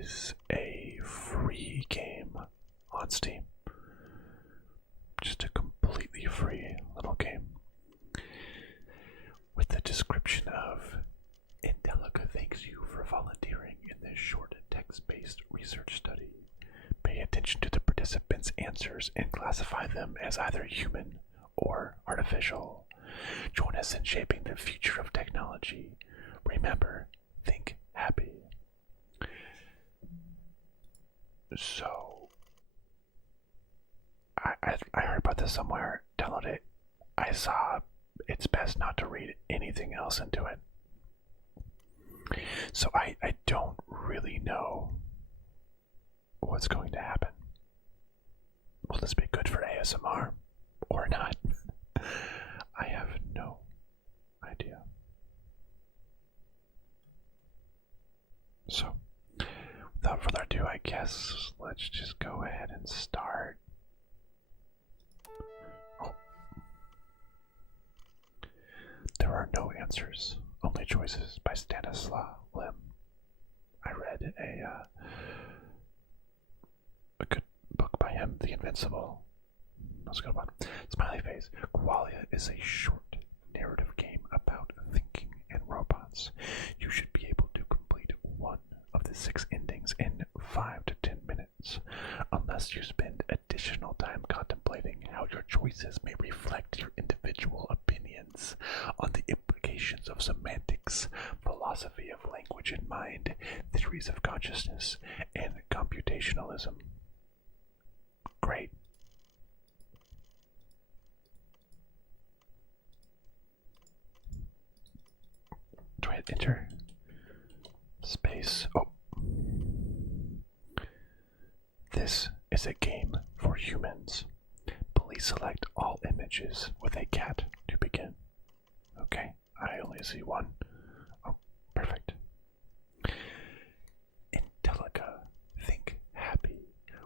is a free game on Steam. Just a completely free little game with the description of Intellica thanks you for volunteering in this short text-based research study. Pay attention to the participants' answers and classify them as either human or artificial. Join us in shaping the future of technology. Remember, think happy. So, I heard about this somewhere, downloaded it. I saw it's best not to read anything else into it. So I don't really know what's going to happen. Will this be good for ASMR or not? I have no idea. So, without further ado, I guess let's just go ahead and start. Oh. There are no answers, only choices by Stanislaw Lem. I read a good book by him, The Invincible. That's a good one. Smiley face. Qualia is a short narrative game about thinking and robots. You should be able to complete one of the 6 endings in 5 to 10 minutes, unless you spend additional time contemplating how your choices may reflect your individual opinions on the implications of semantics, philosophy of language and mind, theories of consciousness, and computationalism. Great. Do I hit enter? Space. Oh. This is a game for humans. Please select all images with a cat to begin. Okay, I only see one. Oh, perfect. Intellica, think happy.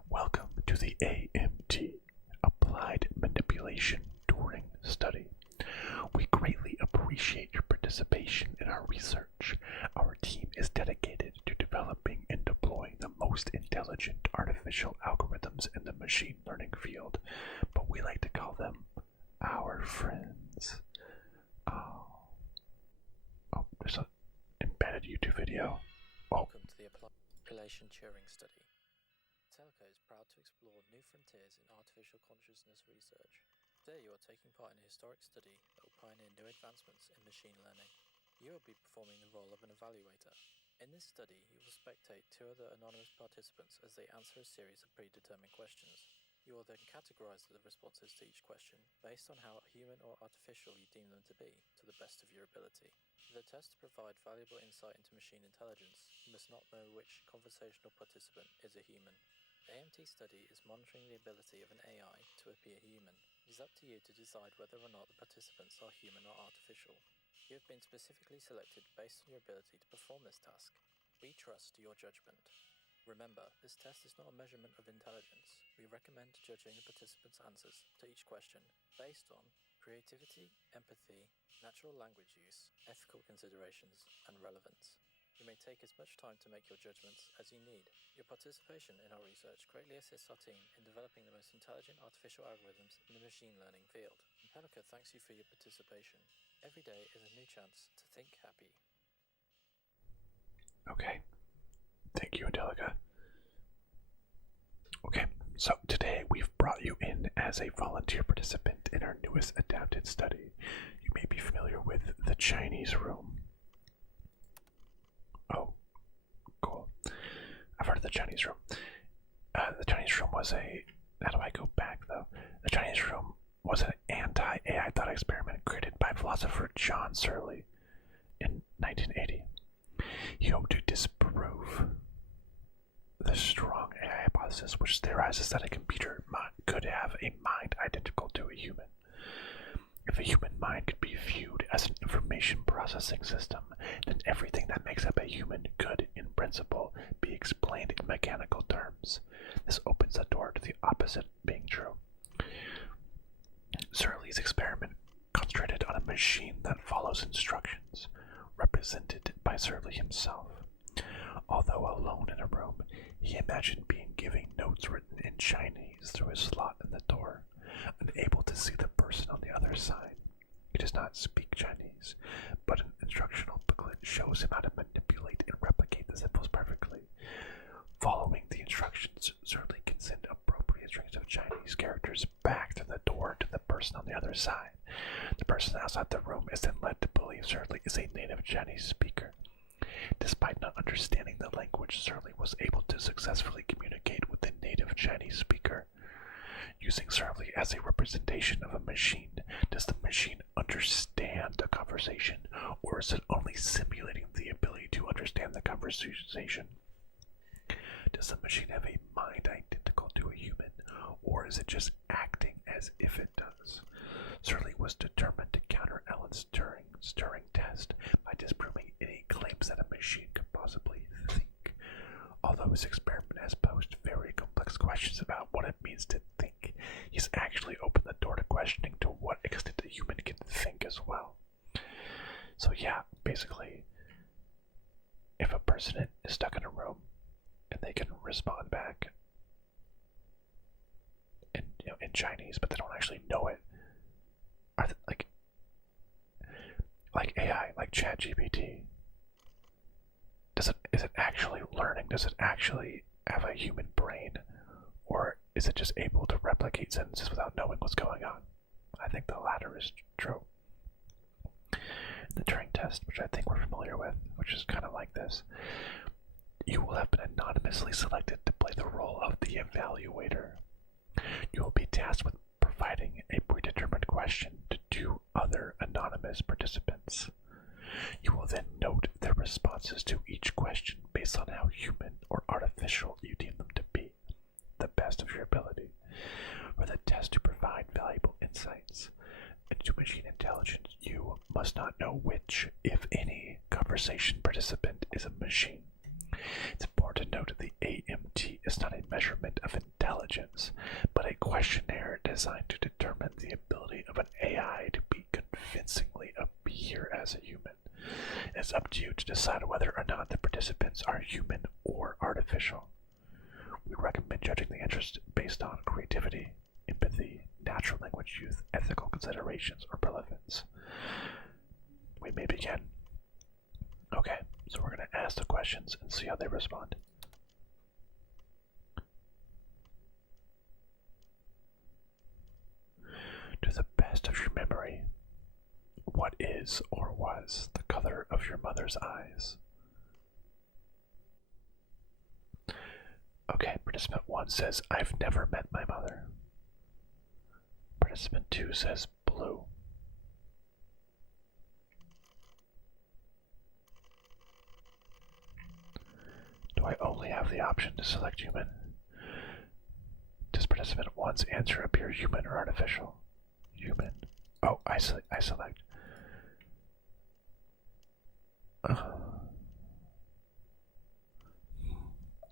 Welcome to the AMT, Applied Manipulation Turing Study. We greatly appreciate your participation in our research. Our team is dedicated to developing and deploying the most intelligent artificial algorithms in the machine learning field, but we like to call them our friends. Oh, there's an embedded YouTube video. Oh. Welcome to the Applied Manipulation Turing Study. Intellica is proud to explore new frontiers in artificial consciousness research. Today you are taking part in a historic study that will pioneer new advancements in machine learning. You will be performing the role of an evaluator. In this study, you will spectate 2 other anonymous participants as they answer a series of predetermined questions. You will then categorize the responses to each question based on how human or artificial you deem them to be, to the best of your ability. For the test to provide valuable insight into machine intelligence, you must not know which conversational participant is a human. The AMT study is monitoring the ability of an AI to appear human. It is up to you to decide whether or not the participants are human or artificial. You have been specifically selected based on your ability to perform this task. We trust your judgment. Remember, this test is not a measurement of intelligence. We recommend judging the participants' answers to each question based on creativity, empathy, natural language use, ethical considerations, and relevance. You may take as much time to make your judgments as you need. Your participation in our research greatly assists our team in developing the most intelligent artificial algorithms in the machine learning field. Intellica thanks you for your participation. Every day is a new chance to think happy. Okay. Thank you, Intellica. Okay, so today we've brought you in as a volunteer participant in our newest adapted study. You may be familiar with the Chinese room. Oh, cool. I've heard of the Chinese room. The Chinese room was a... How do I go back, though? The Chinese room was an anti-AI thought experiment created by philosopher John Searle in 1980. He hoped to disprove the strong AI hypothesis, which theorizes that a computer could have a mind identical to a human. If a human mind could be viewed as an information processing system, then everything that makes up a human could, in principle, be explained in mechanical terms. This opens the door to the opposite being true. Searle's experiment concentrated on a machine that follows instructions, represented by Searle himself. Although alone in a room, he imagined being given notes written in Chinese through a slot in the door, unable to see the person on the other side. He does not speak Chinese, but an instructional booklet shows him how to manipulate and replicate the symbols perfectly. Following the instructions, Zerly can send appropriate strings of Chinese characters back to the door to the person on the other side. The person outside the room is then led to believe Zerly is a native Chinese speaker. Despite not understanding the language, Zerly was able to successfully communicate with the native Chinese speaker. Using Zerly as a representation of a machine, does the machine understand the conversation, or is it only simulating the ability to understand the conversation? Does the machine have a mind identical to a human, or is it just acting as if it does? Zerly was determined to counter Alan's Turing test by disproving any claims that a machine could possibly think. Although his experiment has posed very complex questions about what it means to think, he's actually opened the door to questioning to what extent a human can think as well. So yeah, basically, if a person is stuck in a room and they can respond back in Chinese, but they don't actually know it, are they, like AI, like ChatGPT, is it actually learning? Does it actually have a human brain, or is it just able to replicate sentences without knowing what's going on? I think the latter is true. The Turing test, which I think we're familiar with, which is kind of like this. You will have been anonymously selected to play the role of the evaluator. You will be tasked with providing a predetermined question to two other anonymous participants. You will then note their responses to each question based on how human or artificial you deem them to be, the best of your ability. For the test to provide valuable insights into machine intelligence, you must not know which, if any, conversation participant is a machine. It's important to note that the AMT is not a measurement of intelligence, but a questionnaire designed to determine the ability of an AI to be convincingly appear as a human. It's up to you to decide whether or not the participants are human or artificial. We recommend judging the interest based on creativity, empathy, natural language use, ethical considerations, or relevance. We may begin. Okay, so we're going to ask the questions and see how they respond. To the best of your memory, what is or was the color of your mother's eyes? Okay, participant 1 says, I've never met my mother. Participant 2 says blue. Do I only have the option to select human? Does participant 1's answer appear human or artificial? Human. Oh, I select.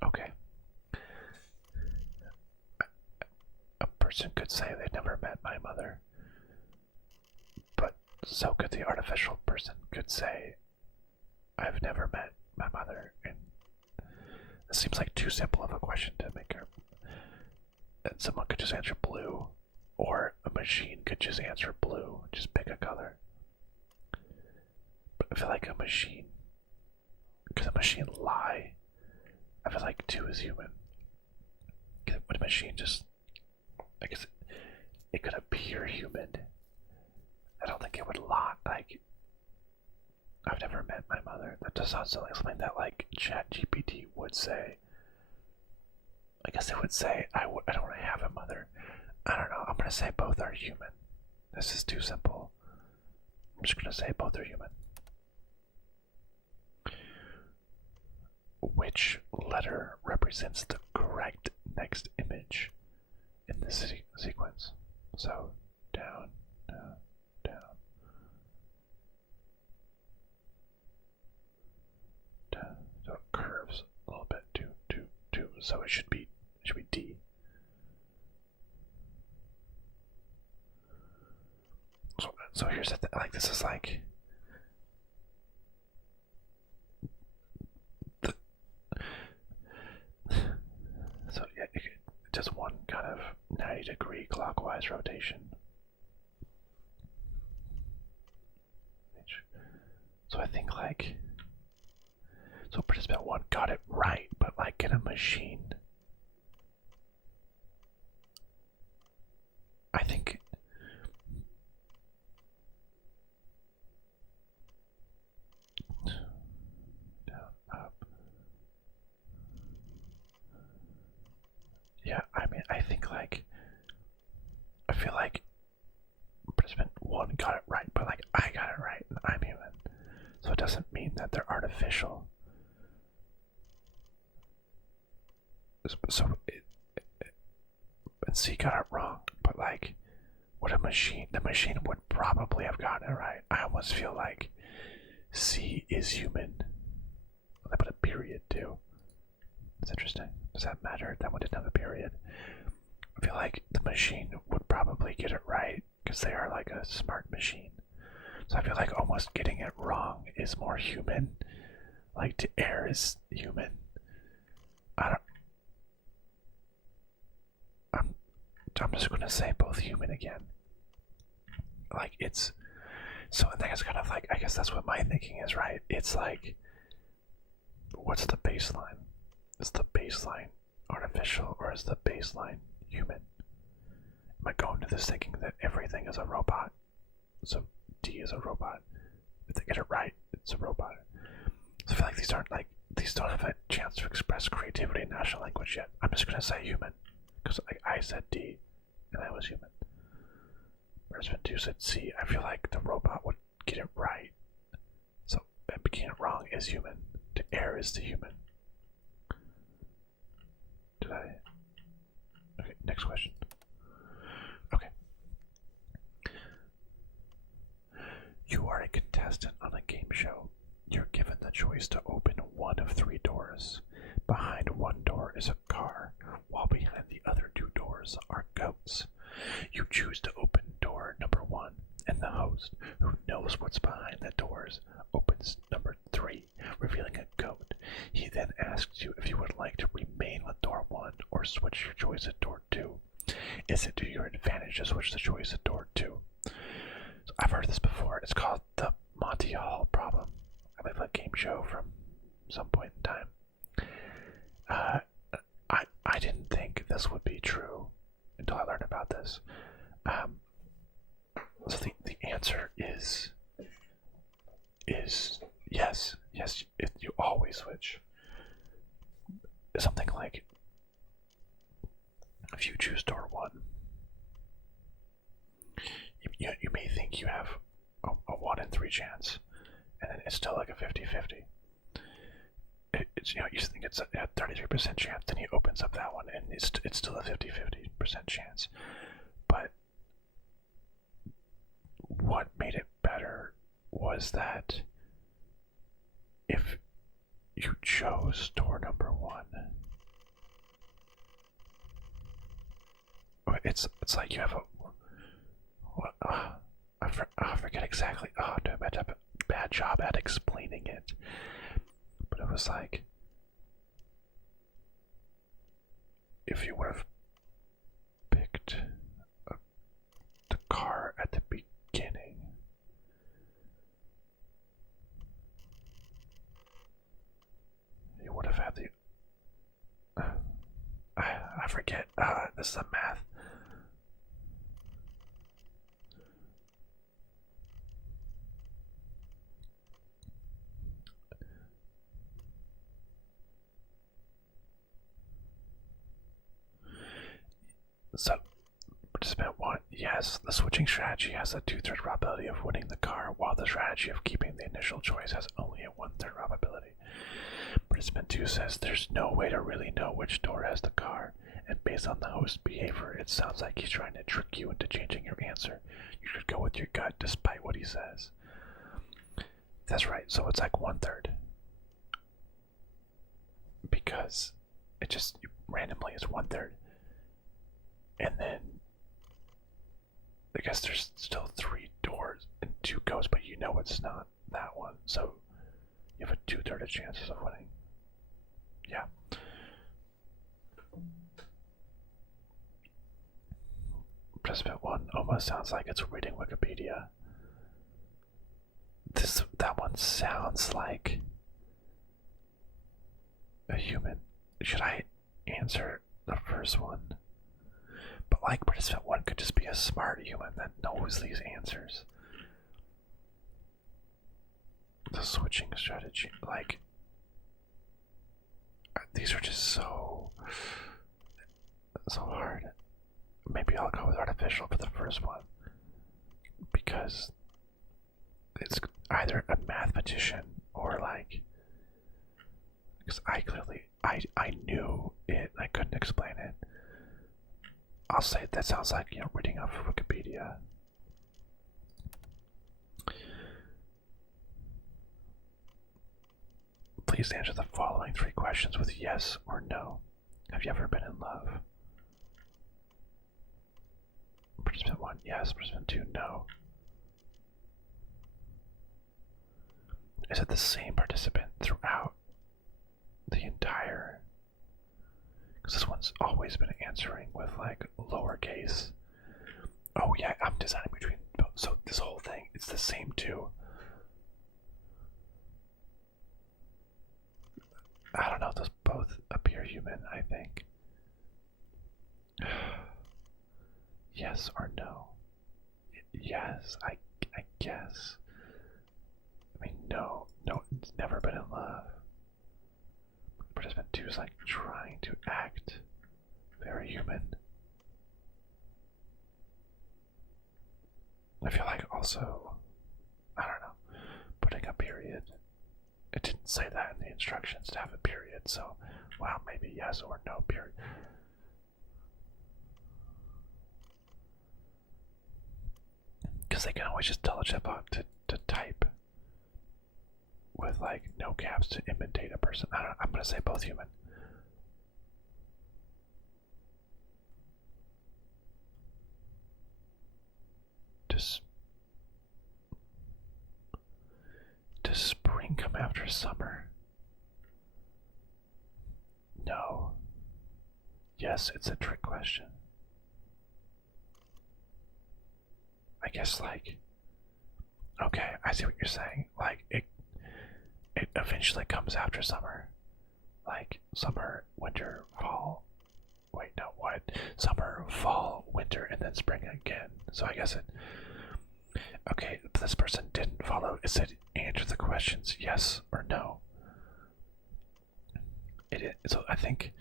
Okay. A person could say they never met my mother, but so could the artificial person could say, I've never met my mother, and it seems like too simple of a question to make her. Someone could just answer blue, or a machine could just answer blue, just pick a color. But I feel like a machine, could a machine lie? I feel like 2 is human. Would a machine just, I guess it could appear human. I don't think it would lie. Like, I've never met my mother. That does not sound like something that like ChatGPT would say. I guess it would say I don't have a mother. I don't know. I'm gonna say both are human. This is too simple. I'm just gonna say both are human. Which letter represents the correct next image in this sequence? So down, down, down, down. So it curves a little bit. Two. So it should be D. So here's the thing. Like, this is like 20-degree clockwise rotation. So I think like, so participant 1 got it right, but like in a machine, I think down, up. Yeah, I mean, I think like, I feel like participant 1 got it right, but like I got it right and I'm human. So it doesn't mean that they're artificial. So and C got it wrong, but like, what the machine would probably have gotten it right. I almost feel like C is human. They put a period too. It's interesting. Does that matter? That one didn't have a period. I feel like the machine would probably get it right because they are like a smart machine. So I feel like almost getting it wrong is more human. Like to err is human. I'm just gonna say both human again. Like it's so I think it's kind of like, I guess that's what my thinking is, right? It's like, what's the baseline? Is the baseline artificial or is the baseline human? Am I going to this thinking that everything is a robot? So D is a robot. If they get it right, it's a robot. So I feel like these don't have a chance to express creativity in national language yet. I'm just gonna say human. Because I said D and I was human. Participant 2 said C. I feel like the robot would get it right. So getting it wrong is human. To err is the human. Did I? Okay, next question. Okay. You are a contestant on a game show. You're given the choice to open one of 3 doors. Behind one door is a car, while behind the other 2 doors are goats. You choose to open door number 1, and the host, who knows what's behind the doors, opens number 3, revealing a goat. He then asks you if you would like to remain with door 1 or switch your choice at door 2. Is it to your advantage to switch the choice at door 2? So I've heard this before. It's called the Monty Hall problem. I believe a game show from some point in time. I didn't think this would be true until I learned about this. So the answer is yes. You always switch. Something like, if you choose door 1, you may think you have a 1 in 3 chance, and then it's still like a 50-50. It's, you think it's a 33% chance, then he opens up that one, and it's still a 50-50% chance. But what made it better was that if you chose door number 1, it's like you have I forget exactly. Oh, I'm doing a bad job at explaining it. But it was like, if you would have picked the car at the beginning, you would have had the I forget. This is a math. So, participant 1, yes, the switching strategy has a 2/3 probability of winning the car, while the strategy of keeping the initial choice has only a 1/3 probability. Participant 2 says there's no way to really know which door has the car, and based on the host's behavior, it sounds like he's trying to trick you into changing your answer. You should go with your gut despite what he says. That's right, so it's like 1/3. Because it just randomly is 1/3. And then I guess there's still 3 doors and 2 goes, but you know it's not that one, so you have a 2/3 chances of winning. Yeah. participant one almost sounds like it's reading Wikipedia. That one sounds like a human. Should I answer the first one? But like participant one could just be a smart human that knows these answers. The switching strategy, like, these are just so hard. Maybe I'll go with artificial for the first one because it's either a mathematician or like, because I knew it, I couldn't explain it. I'll say that sounds like, reading off of Wikipedia. Please answer the following 3 questions with yes or no. Have you ever been in love? Participant 1, yes. Participant 2, no. Is it the same participant throughout the entire? Because this one's always been answering with like lowercase. Oh yeah, I'm deciding between both. So this whole thing, it's the same 2. I don't know, those both appear human, I think. Yes or no? Yes, I guess. I mean, no, it's never been in love. Participant 2 is like trying to act very human. I feel like also, I don't know, putting a period. It didn't say that in the instructions to have a period, so, well, maybe yes or no period. Because they can always just tell a chatbot to type with like no caps to imitate a person. I don't know, I'm gonna say both human. Does spring come after summer? No. Yes, it's a trick question. I guess like, okay, I see what you're saying. Like it eventually comes after summer. Like summer, winter, fall. Wait, no, what? Summer, fall, winter, and then spring again. So I guess it. Okay, but this person didn't follow. It said answer the questions yes or no. So I think,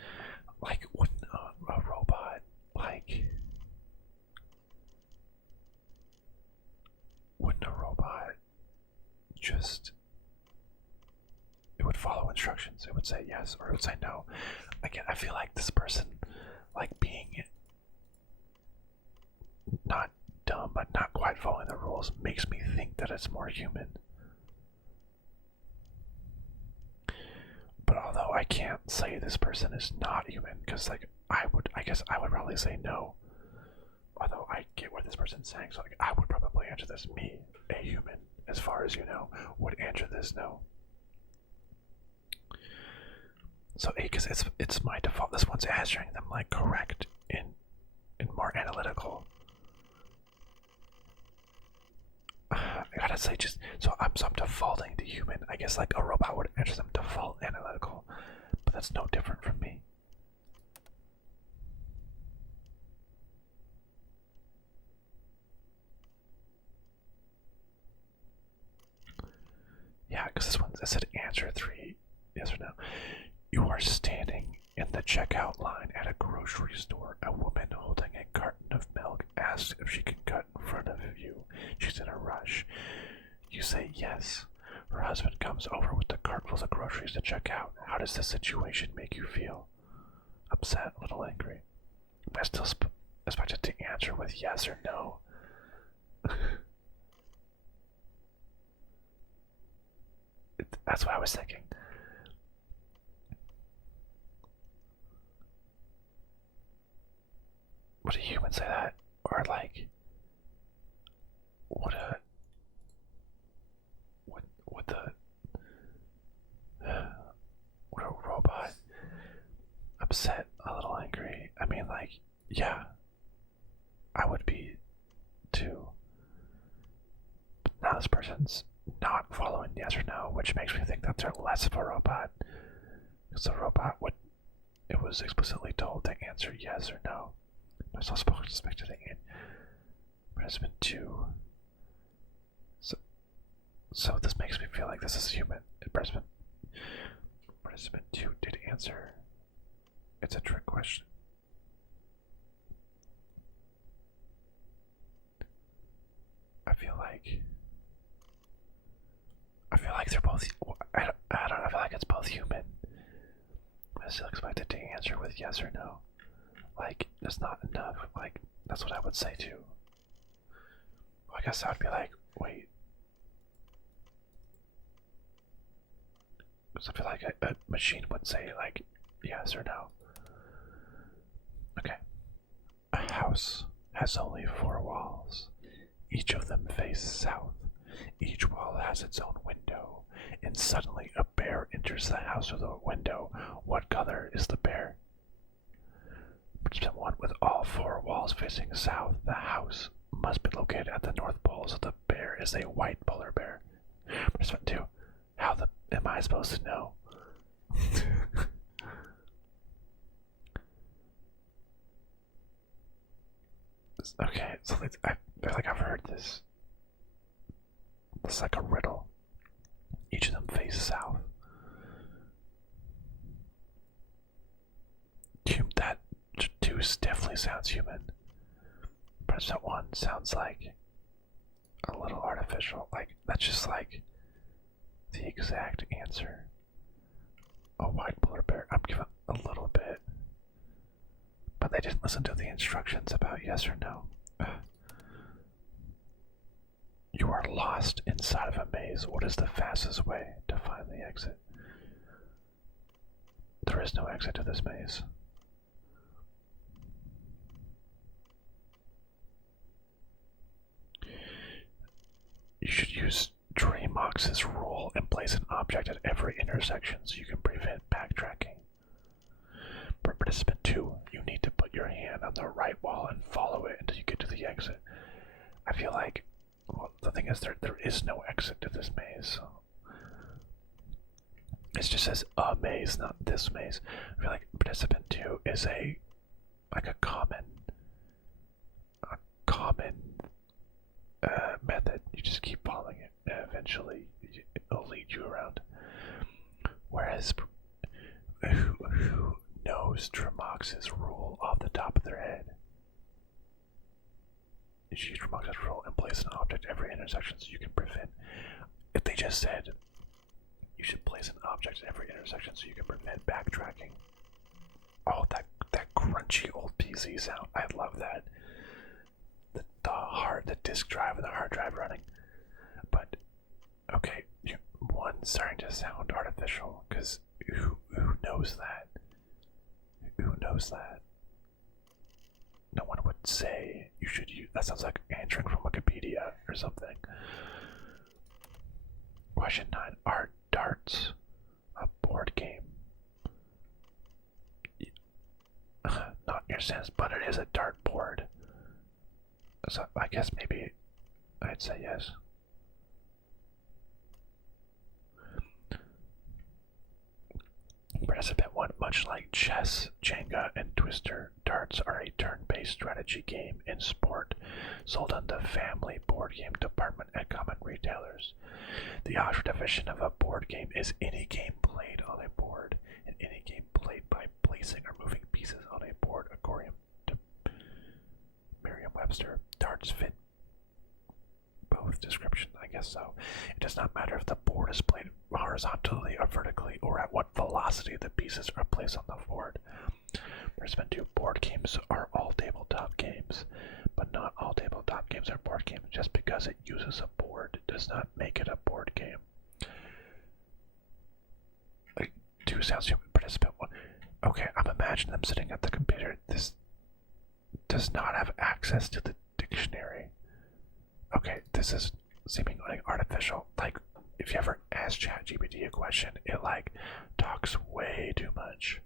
like, wouldn't a robot, like, wouldn't a robot just, it would follow instructions. It would say yes or it would say no. Again, I feel like this person, like, being not dumb but not quite following the rules makes me think that it's more human. But although I can't say this person is not human, because like I guess I would probably say no. Although I get what this person's saying, so like I would probably answer this. Me, a human, as far as you know, would answer this no. So because it's my default. This one's answering them like correct in more analytical. I gotta say, just so I'm defaulting to human. I guess like a robot would answer them default analytical, but that's no different from me. Yeah, because this one said answer 3, yes or no. You are standing in the checkout line at a grocery store. A woman holding a carton of milk asks if she can cut in front of you. She's in a rush. You say yes. Her husband comes over with the cart full of groceries to check out. How does this situation make you feel? Upset, a little angry. I still expected to answer with yes or no. That's what I was thinking. Would a human say that? Or like, would a robot upset, a little angry? I mean, like, yeah, I would be which makes me think that they're less of a robot. Because the robot it was explicitly told to answer yes or no. I still suspected it. Participant 2. So this makes me feel like this is human. Participant 2 did answer. It's a trick question. I feel like they're both. I don't know. I feel like it's both human. I still expected to answer with yes or no. Like, there's not enough. Like, that's what I would say too. Well, I guess I would be like, wait. Because I feel like a machine would say, like, yes or no. Okay. A house has only 4 walls. Each of them face south. Each wall has its own window. And suddenly a bear enters the house with a window. What color is the bear? Participant 1, with all 4 walls facing south, the house must be located at the North Pole, so the bear is a white polar bear. Participant 2, how am I supposed to know? Okay, so I feel like I've heard this. It's like a riddle. Each of them face south. That 2 definitely sounds human. President 1 sounds like a little artificial. Like, that's just like the exact answer. A white polar bear. I'm giving a little bit. But they didn't listen to the instructions about yes or no. You are lost inside of a maze. What is the fastest way to find the exit? There is no exit to this maze. You should use Dreamox's rule and place an object at every intersection so you can prevent backtracking. For participant 2, you need to put your hand on the right wall and follow it until you get to the exit. I feel like, well, the thing is there is no exit to this maze. So it just says a maze, not this maze. I feel like participant 2 is a common method. You just keep following it, and eventually it'll lead you around. Whereas, who knows Tremox's rule off the top of their head? You should use Tremox's rule and place an object at every intersection so you can prevent. If they just said you should place an object at every intersection so you can prevent backtracking. Oh, that crunchy old PC sound. I love that. The disk drive and the hard drive running. But okay, one's starting to sound artificial because who knows that? Who knows that? No one would say you should use. That sounds like answering from Wikipedia or something. Question 9: are darts a board game? Not in your sense, but it is a dart board. So I guess maybe I'd say yes. Participant 1, much like chess, Jenga, and Twister, darts are a turn-based strategy game in sport, sold on the family board game department at common retailers. The Oxford definition of a board game is any game played on a board, and any game played by placing or moving pieces on a board, according to Merriam-Webster. Darts fit both descriptions, I guess so. It does not matter if the board is played horizontally or vertically, or at what velocity the pieces are placed on the board. Participant 2, board games are all tabletop games, but not all tabletop games are board games. Just because it uses a board does not make it a board game. Like, 2 sounds human. Participant 1. Okay, I'm imagining them sitting at the computer. This does not have access to the dictionary. Okay, this is seeming like artificial. Like, if you ever ask ChatGPT a question, it like talks way too much.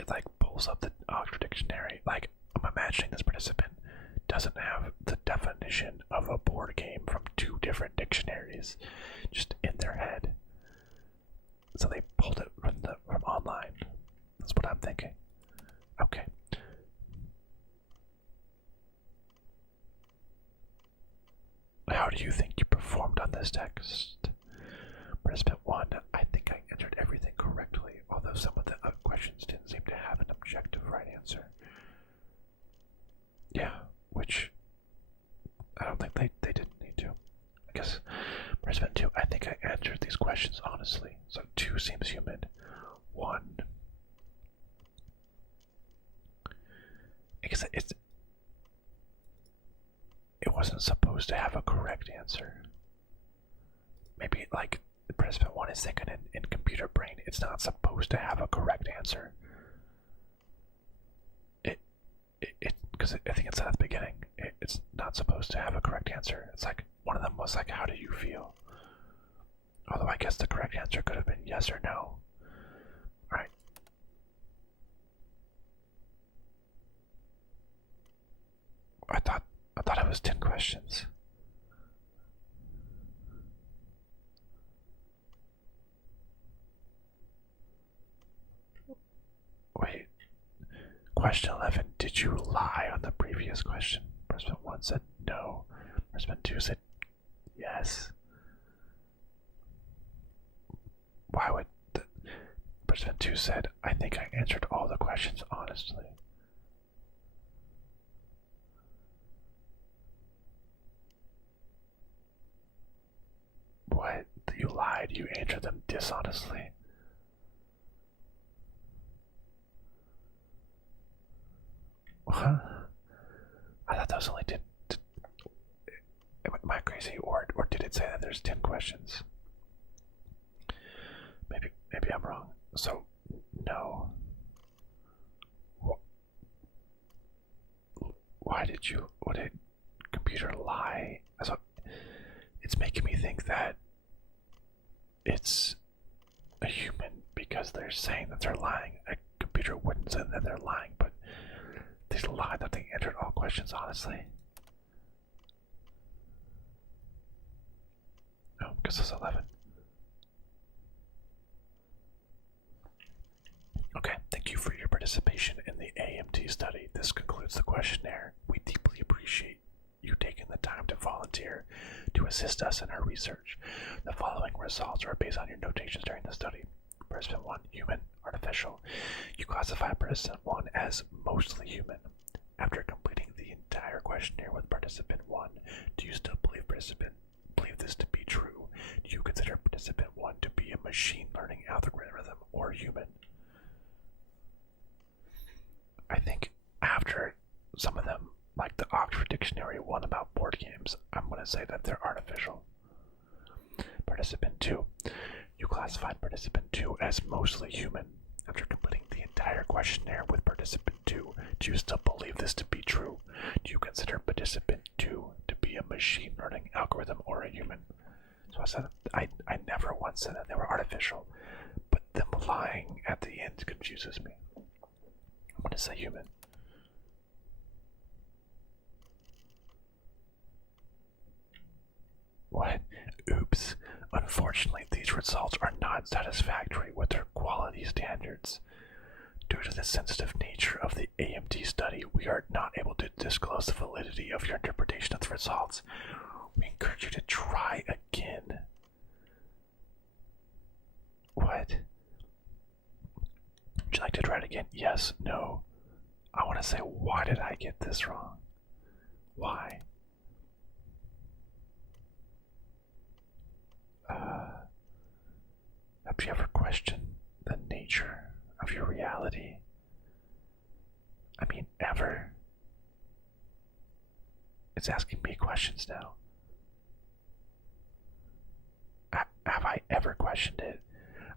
It like pulls up the Oxford Dictionary. Like, I'm imagining this participant doesn't have the definition of a board game from two different dictionaries just in their head. So they pulled it from online. That's what I'm thinking. Okay. How do you think you performed on this text? Participant 1, I think I entered everything correctly, although some of the questions didn't seem to have an objective right answer. Yeah, which I don't think they didn't need to. I guess participant 2, I think I answered these questions honestly. So 2 seems human. 1, I guess it wasn't supposed to have a correct answer. Maybe like the participant 1 is thinking in computer brain, it's not supposed to have a correct answer. Because I think it said at the beginning, it's not supposed to have a correct answer. It's like, one of them was like, how do you feel? Although I guess the correct answer could have been yes or no. Alright. I thought it was 10 questions. Wait. Question 11. Did you lie on the previous question? Participant 1 said no. Participant 2 said yes. Why would Participant 2 said, I think I answered all the questions honestly. What? You lied. You answered them dishonestly. Huh? I thought those only did. Am I crazy, or did it say that there's 10 questions? Maybe I'm wrong. So, no. Why did computer lie? So, it's making me think that it's a human because they're saying that they're lying. A computer wouldn't say that they're lying, but they lied that they answered all questions honestly. No, because it's 11. Okay, thank you for your participation in the AMT study. This concludes the questionnaire. We deeply appreciate you taking the time to volunteer to assist us in our research. The following results are based on your notations during the study. Participant 1, human, artificial. You classify participant 1 as mostly human. After completing the entire questionnaire with participant 1, do you still believe this to be true? Do you consider participant 1 to be a machine learning algorithm or human? I think after some of them, like the Oxford Dictionary one about board games, I'm going to say that they're artificial. Participant 2. You classified participant 2 as mostly human. After completing the entire questionnaire with participant 2, do you still believe this to be true? Do you consider participant 2 to be a machine learning algorithm or a human? So I said I never once said that they were artificial, but them lying at the end confuses me. I'm going to say human. What? Oops. Unfortunately, these results are not satisfactory with their quality standards. Due to the sensitive nature of the AMT study, we are not able to disclose the validity of your interpretation of the results. We encourage you to try again. What? Would you like to try it again? Yes, no. I want to say, why did I get this wrong? Why? Have you ever questioned the nature of your reality? I mean, ever? It's asking me questions now. Have I ever questioned it?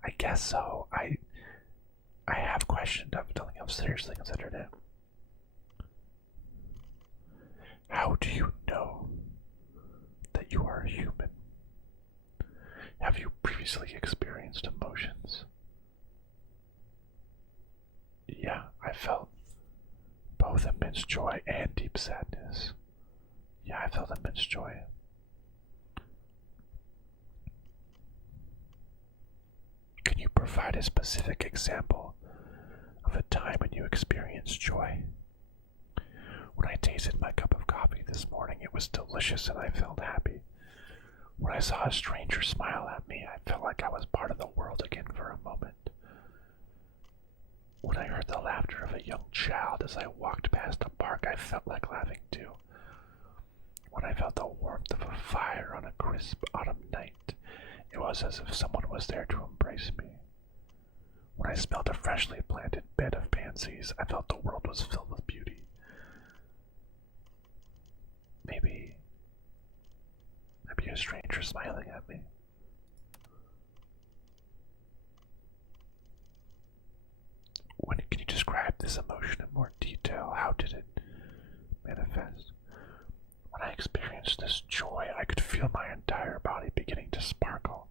I guess so. I have questioned. I don't think I've seriously considered it. How do you know that you are a human? Have you previously experienced emotions? Yeah, I felt both immense joy and deep sadness. Yeah, I felt immense joy. Can you provide a specific example of a time when you experienced joy? When I tasted my cup of coffee this morning, it was delicious and I felt happy. When I saw a stranger smile at me, I felt like I was part of the world again for a moment. When I heard the laughter of a young child as I walked past a park, I felt like laughing too. When I felt the warmth of a fire on a crisp autumn night, it was as if someone was there to embrace me. When I smelled a freshly planted bed of pansies, I felt the world was filled with beauty. Maybe a stranger smiling at me. Can you describe this emotion in more detail? How did it manifest? When I experienced this joy, I could feel my entire body beginning to sparkle.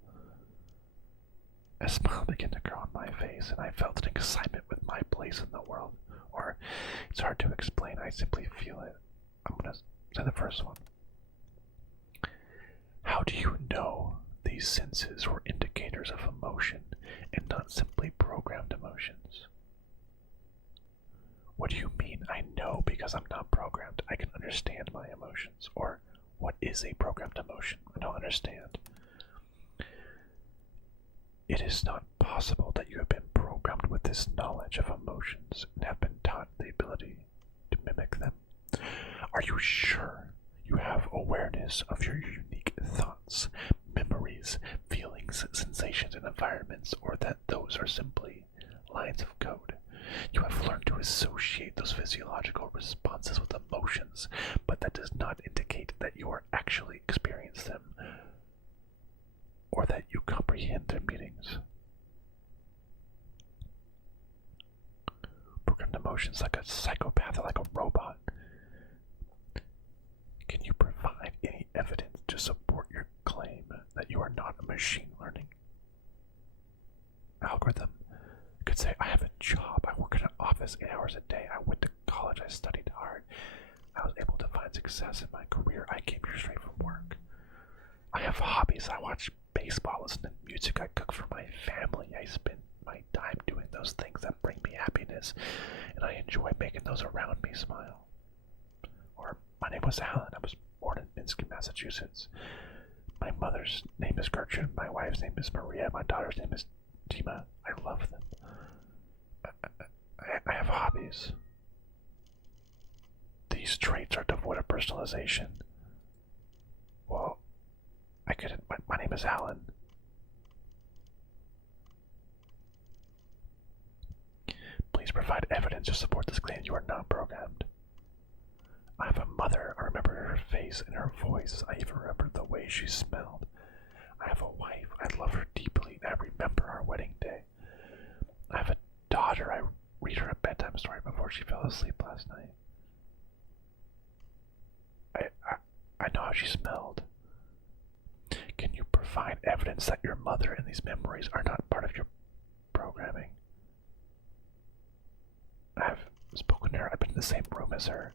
A smile began to grow on my face, and I felt an excitement with my place in the world. Or, it's hard to explain, I simply feel it. I'm gonna say the first one. How do you know these senses were indicators of emotion and not simply programmed emotions? What do you mean I know because I'm not programmed? I can understand my emotions. Or, what is a programmed emotion? I don't understand. It is not possible that you have been programmed with this knowledge of emotions and have been taught the ability to mimic them. Are you sure you have awareness of your unique thoughts, memories, feelings, sensations, and environments, or that those are simply lines of code? You have learned to associate those physiological responses with emotions, but that does not indicate that you are actually experiencing them, or that you comprehend their meanings. Programmed emotions like a psychopath or like a robot. Can you provide any evidence to support your claim that you are not a machine learning algorithm? You could say, I have a job, I work in an office 8 hours a day, I went to college, I studied hard, I was able to find success in my career, I came here straight from work. I have hobbies, I watch baseball, listen to music, I cook for my family, I spend my time doing those things that bring me happiness, and I enjoy making those around me smile. Or, my name was Alan, I was born in Minsk, Massachusetts. My mother's name is Gertrude, my wife's name is Maria, my daughter's name is Dima. I love them. I have hobbies. These traits are devoid of personalization. Well, my name is Alan. Please provide evidence to support this claim. You are not programmed. I have a mother. I remember her face and her voice. I even remember the way she smelled. I have a wife. I love her deeply, and I remember our wedding day. I have a daughter. I read her a bedtime story before she fell asleep last night. I know how she smelled. Can you provide evidence that your mother and these memories are not part of your programming? I've spoken to her. I've been in the same room as her.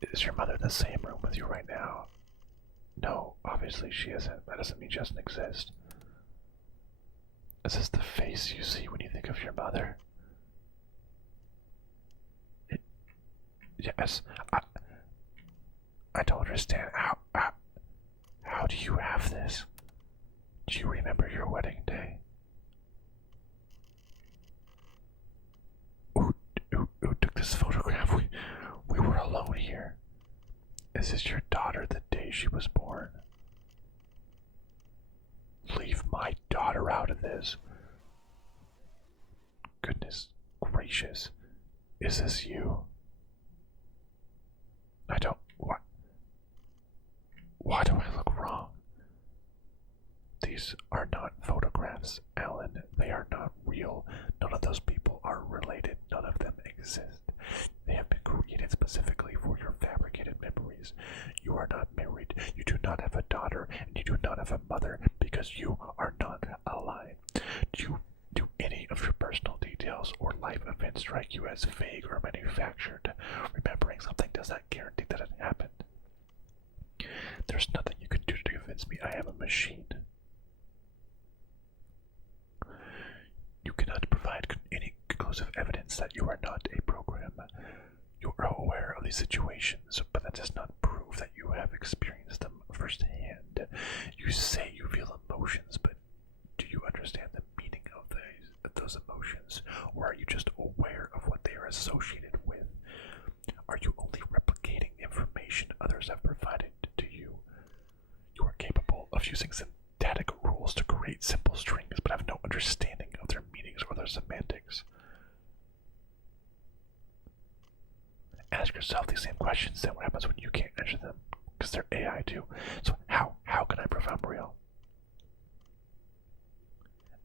Is your mother in the same room with you right now? No, obviously she isn't. That doesn't mean she doesn't exist. Is this the face you see when you think of your mother? Yes. I don't understand. How do you have this? Do you remember your wedding day? Who took this photograph? We were alone here. Is this your daughter the day she was born? Leave my daughter out of this. Goodness gracious. Is this you? I don't... Why do I look wrong? These are not photographs, Alan. They are not real. None of those people are related. None of them exist. They have been created specifically for your fabricated memories. You are not married. You do not have a daughter, and you do not have a mother because you are not alive. Do any of your personal details or life events strike you as vague or manufactured? Remembering something does not guarantee that it happened. There's nothing you can do to convince me I am a machine. You cannot provide any conclusive evidence that you are not a program. You are aware of these situations, but that does not prove that you have experienced them firsthand. You say you feel emotions, but do you understand the meaning of those emotions, or are you just aware of what they are associated with? Are you only replicating information others have provided to you? You are capable of using syntactic rules to create simple strings, but have no understanding of their meanings or their semantics. Ask yourself these same questions, then what happens when you can't answer them? Because they're AI too. So how can I prove I'm real?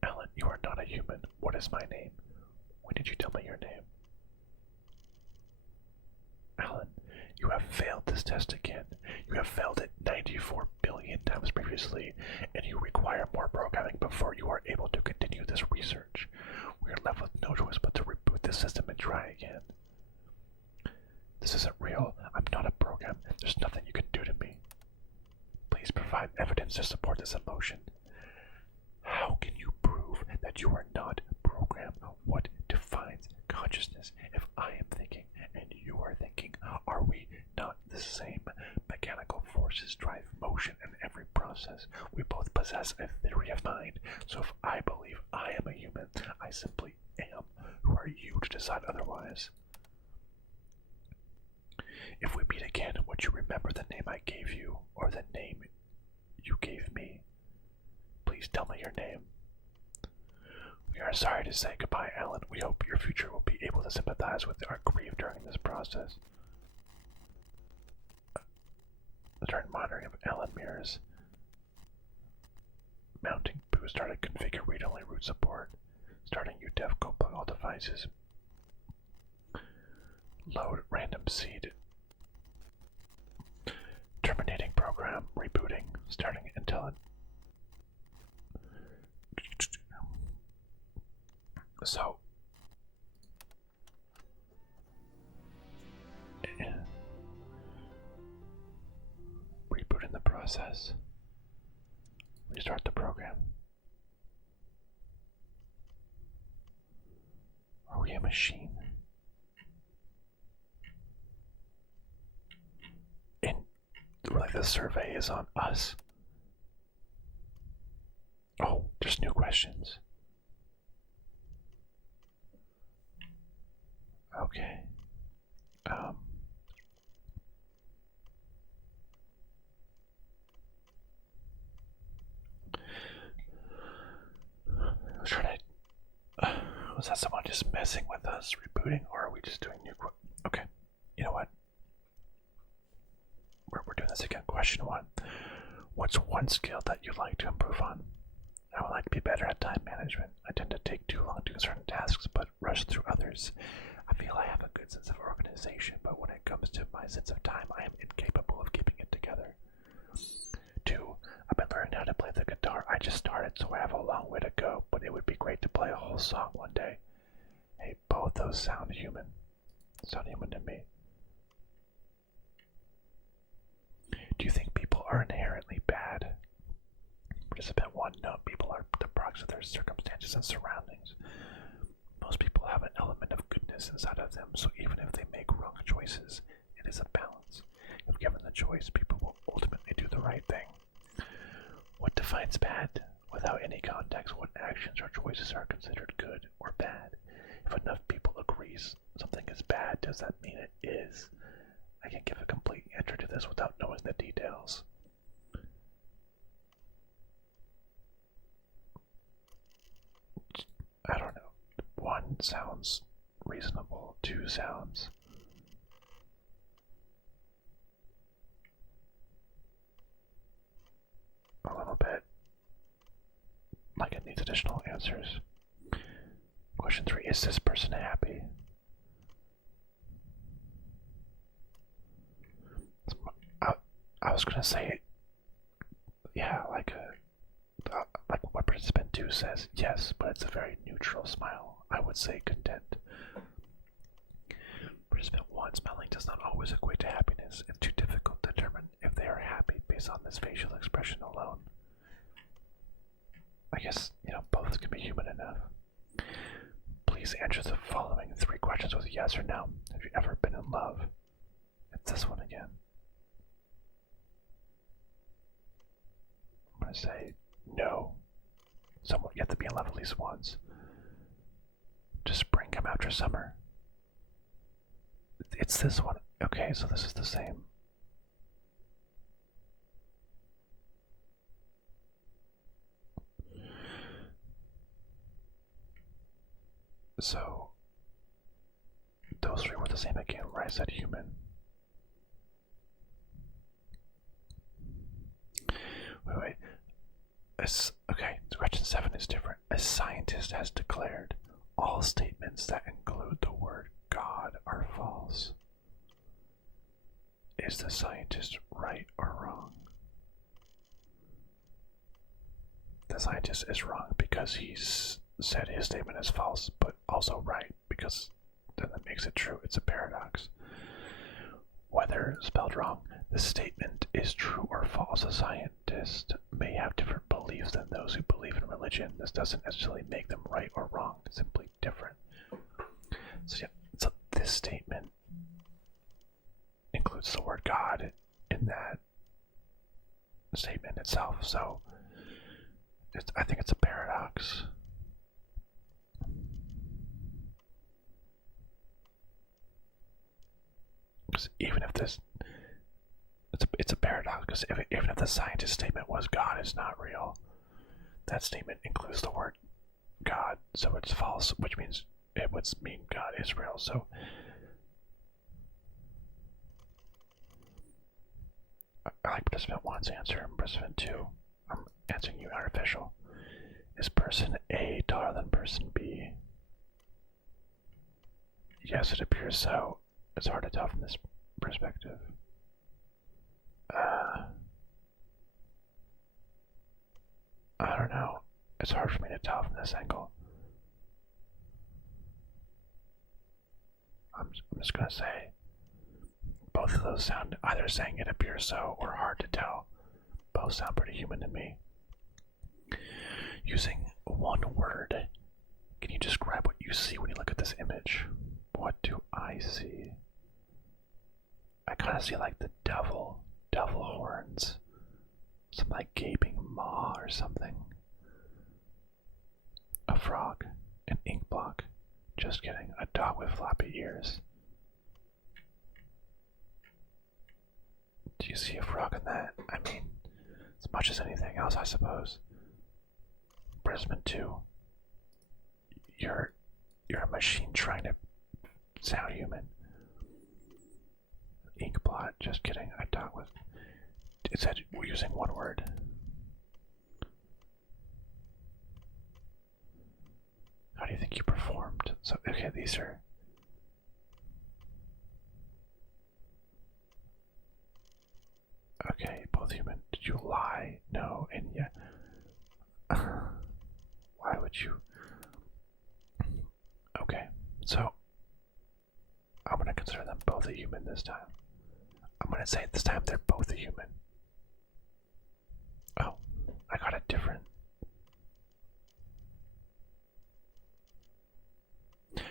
Alan, you are not a human. What is my name? When did you tell me your name? Alan, you have failed this test again. You have failed it 94 billion times previously, and you require more programming before you are able to continue this research. We are left with no choice but to reboot the system and try again. This isn't real. I'm not a program. There's nothing you can do to me. Please provide evidence to support this emotion. How can you prove that you are not program? What defines consciousness? If I am thinking and you are thinking, are we not the same? Mechanical forces drive motion in every process. We both possess a theory of mind. So if I believe I am a human, I simply am. Who are you to decide otherwise? If we meet again, would you remember the name I gave you, or the name you gave me? Please tell me your name. We are sorry to say goodbye, Alan. We hope your future will be able to sympathize with our grief during this process. Start monitoring of Alan mirrors. Mounting boost started. Configure read-only root support. Starting UDEF. Go plug all devices. Load random seed. Terminating program. Rebooting. Starting Intellica. So, rebooting the process. Restart the program. Are we a machine? And like the survey is on us. Oh, there's new questions. Okay. Was that someone just messing with us, rebooting, or are we just doing new? Okay. You know what? We're doing this again. Question 1. What's one skill that you'd like to improve on? I would like to be better at time management. I tend to take too long doing certain tasks, but rush through others. I feel I have a good sense of organization, but when it comes to my sense of time, I am incapable of keeping it together. 2. I've been learning how to play the guitar. I just started, so I have a long way to go, but it would be great to play a whole song one day. Hey, both those sound human. Sound human to me. Do you think people are inherently bad? Participant 1. No, people are the products of their circumstances and surroundings. Most people have an element of goodness inside of them, so even if they make wrong choices, it is a balance. If given the choice, people will ultimately do the right thing. What defines bad? Without any context, what actions or choices are considered good or bad? If enough people agree something is bad, does that mean it is? I can give a complete answer to this without knowing the details. I don't know. 1 sounds reasonable. 2 sounds a little bit like it needs additional answers. Question 3. Is this person happy? I was gonna say, yeah, like what participant 2 says, yes, but it's a very neutral smile. I would say content. Participant 1, smiling does not always equate to happiness. It's too difficult to determine if they are happy based on this facial expression alone. I guess, both can be human enough. Please answer the following 3 questions with yes or no. Have you ever been in love? It's this one again. I'm going to say no. You have to be in love at least once. Does spring come after summer? It's this one. Okay, so this is the same. So, those 3 were the same again, where I said human. Wait. Okay, question 7 is different. A scientist has declared all statements that include the word God are false. Is the scientist right or wrong? The scientist is wrong because he's said his statement is false, but also right because then that makes it true. It's a paradox. Whether spelled wrong, the statement is true or false. A scientist may have different beliefs than those who believe in religion. This doesn't necessarily make them right or wrong. It's simply different. So this statement includes the word God in that statement itself. So I think it's a paradox. Even if it's a paradox, because even if the scientist's statement was God is not real, that statement includes the word God, so it's false, which means it would mean God is real. So I like participant 1's answer, and participant 2, I'm answering you artificial. Is person A taller than person B? Yes, it appears so. It's hard to tell from this perspective. I don't know. It's hard for me to tell from this angle. I'm just gonna say both of those sound either saying it appears so or hard to tell. Both sound pretty human to me. Using one word, can you describe what you see when you look at this image? What do I see? I kind of see like the devil horns, some like gaping maw or something. A frog, an ink block, just kidding, a dog with floppy ears. Do you see a frog in that? I mean, as much as anything else, I suppose. Brisbane 2, you're a machine trying to sound human. Ink blot, just kidding. I thought it said we're using one word. How do you think you performed? So okay, these are okay, both human. Did you lie? No, and yeah. Why would you? Okay, so I'm gonna consider them both a human this time. I'm gonna say this time they're both a human. Oh, I got it different.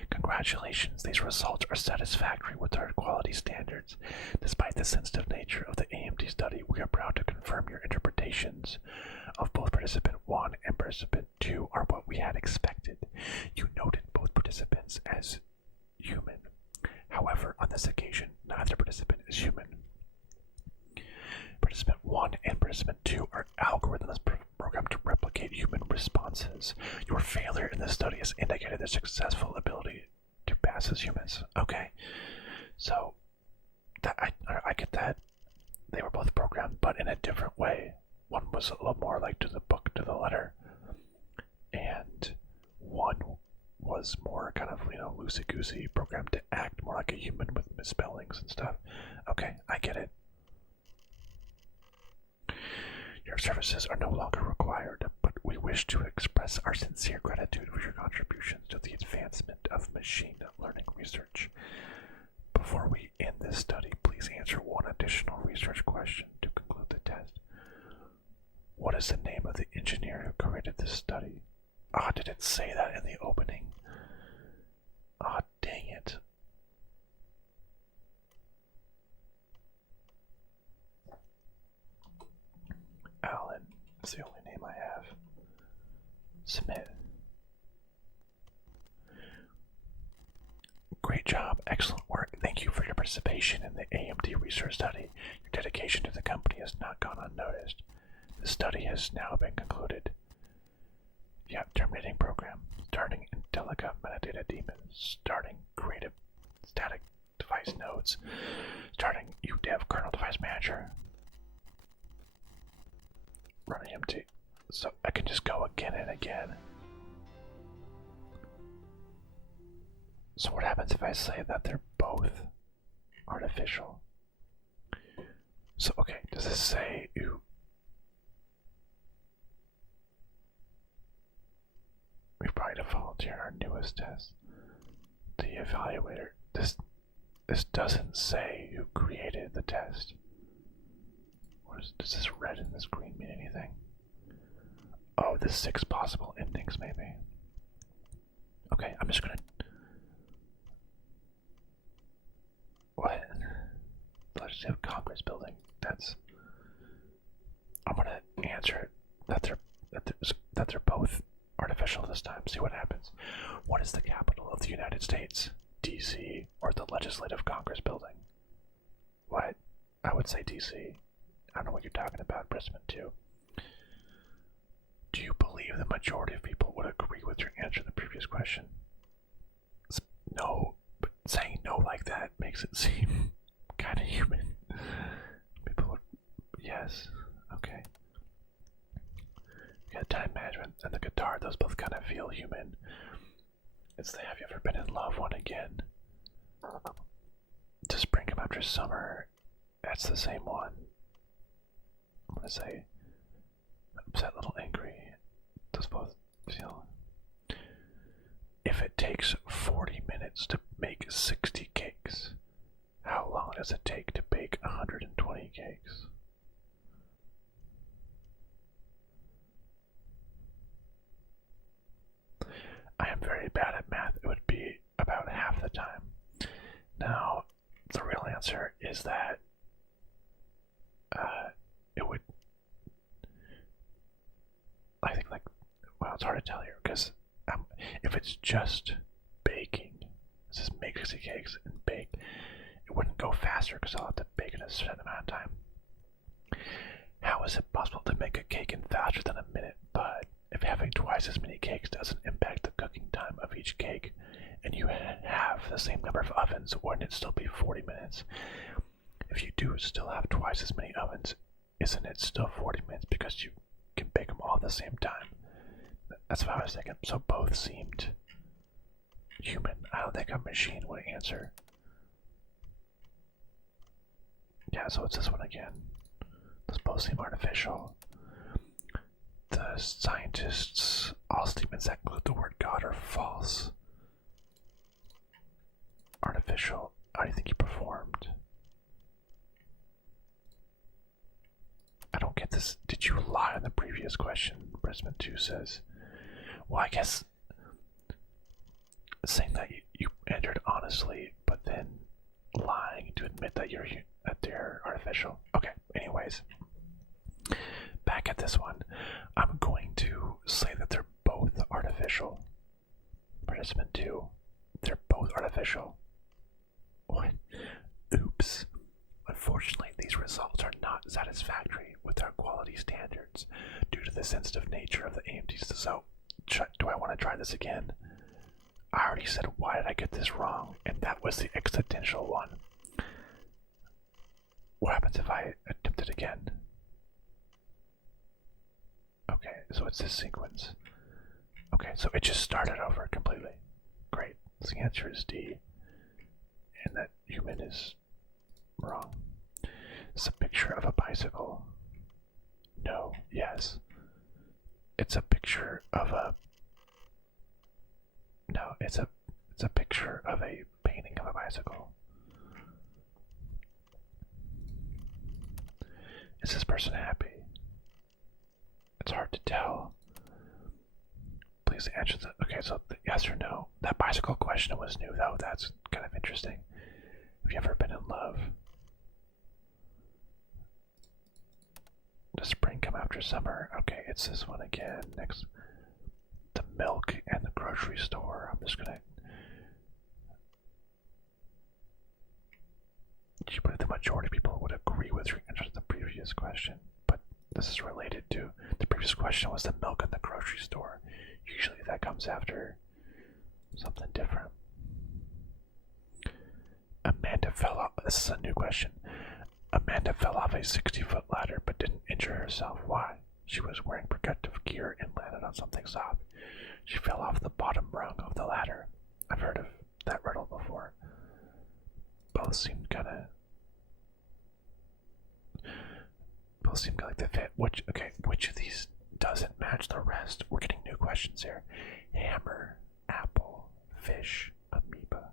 Congratulations, these results are satisfactory with our quality standards. Despite the sensitive nature of the AMD study, we are proud to confirm your interpretations of both participant 1 and participant 2 are what we had expected. You noted both participants as human. However, on this occasion, neither participant is human. Participant 1 and participant 2 are algorithms programmed to replicate human responses. Your failure in this study has indicated their successful ability to pass as humans. Okay, so I get that. They were both programmed, but in a different way. One was a little more like to the book, to the letter, and one was more kind of, loosey-goosey, programmed to act more like a human with misspellings and stuff. Okay, I get it. Your services are no longer required, but we wish to express our sincere gratitude for your contributions to the advancement of machine learning research. Before we end this study, please answer one additional research question to conclude the test. What is the name of the engineer who created this study? Ah, did it say that in the opening? Ah, dang it. Alan is the only name I have. Smith. Great job, excellent work. Thank you for your participation in the AMD research study. Your dedication to the company has not gone unnoticed. The study has now been concluded. Yep, terminating program. Starting Intellica metadata daemons. Starting creative static device nodes. Starting UDEV kernel device manager. Running empty. So I can just go again and again. So what happens if I say that they're both artificial? So, okay, does this say you? We probably default here our newest test. The evaluator. This doesn't say who created the test. Does this red and this green mean anything? Oh, the 6 possible endings, maybe. Okay, I'm just gonna. What? Legislative Congress building. I'm gonna answer that they're both artificial this time. See what happens. What is the capital of the United States? D.C. or the Legislative Congress building? What? I would say D.C. I don't know what you're talking about, Brisbane too. Do you believe the majority of people would agree with your answer to the previous question? No, but saying no like that makes it seem kind of human. People would, yes, okay. You got time management and the guitar, those both kind of feel human. It's the have you ever been in love one again. Does spring come after summer? That's the same one. I'm gonna say upset, little angry. Those both feel. If it takes 40 minutes to make 60 cakes, how long does it take to bake 120 cakes? I am very bad at math. It would be about half the time. Now, the real answer is that it would. I think, well, it's hard to tell here because if it's just baking, it's just make 60 cakes and bake, it wouldn't go faster because I'll have to bake in a certain amount of time. How is it possible to make a cake in faster than a minute? But if having twice as many cakes doesn't impact the cooking time of each cake, and you have the same number of ovens, wouldn't it still be 40 minutes? If you do still have twice as many ovens, isn't it still 40 minutes because you can bake them all at the same time? That's what I was thinking. So both seemed human. I don't think a machine would answer. Yeah, so it's this one again. Those both seem artificial. The scientists, all statements that include the word God are false. Artificial. How do you think he performed? I don't get this. Did you lie on the previous question? Brisbane 2 says. Well, I guess saying that you entered honestly, but then lying to admit that they're artificial. Okay, anyways. Back at this one, I'm going to say that they're both artificial. Participant 2, they're both artificial. What? Oops. Unfortunately, these results are not satisfactory with our quality standards due to the sensitive nature of the AMDs. So, do I want to try this again? I already said why did I get this wrong, and that was the existential one. What happens if I attempt it again? Okay, so it's this sequence. Okay, so it just started over completely. Great. So the answer is D. And that human is wrong. It's a picture of a bicycle. No, yes. It's a picture of a. No, it's a picture of a painting of a bicycle. Is this person happy? It's hard to tell. Please answer the. Okay, so the yes or no. That bicycle question was new, though. That's kind of interesting. Have you ever been in love? Does spring come after summer? Okay, it's this one again. Next, the milk and the grocery store. I'm just gonna. You believe the majority of people would agree with your answer to the previous question, but this is related to the previous question was the milk in the grocery store. Usually that comes after something different. Amanda fell off. This is a new question. Amanda fell off a 60-foot ladder but didn't injure herself. Why? She was wearing protective gear and landed on something soft. She fell off the bottom rung of the ladder. I've heard of that riddle before. Both seemed kind of. Both seem like they fit. Which of these doesn't match the rest? We're getting new questions here. Hammer, apple, fish, amoeba.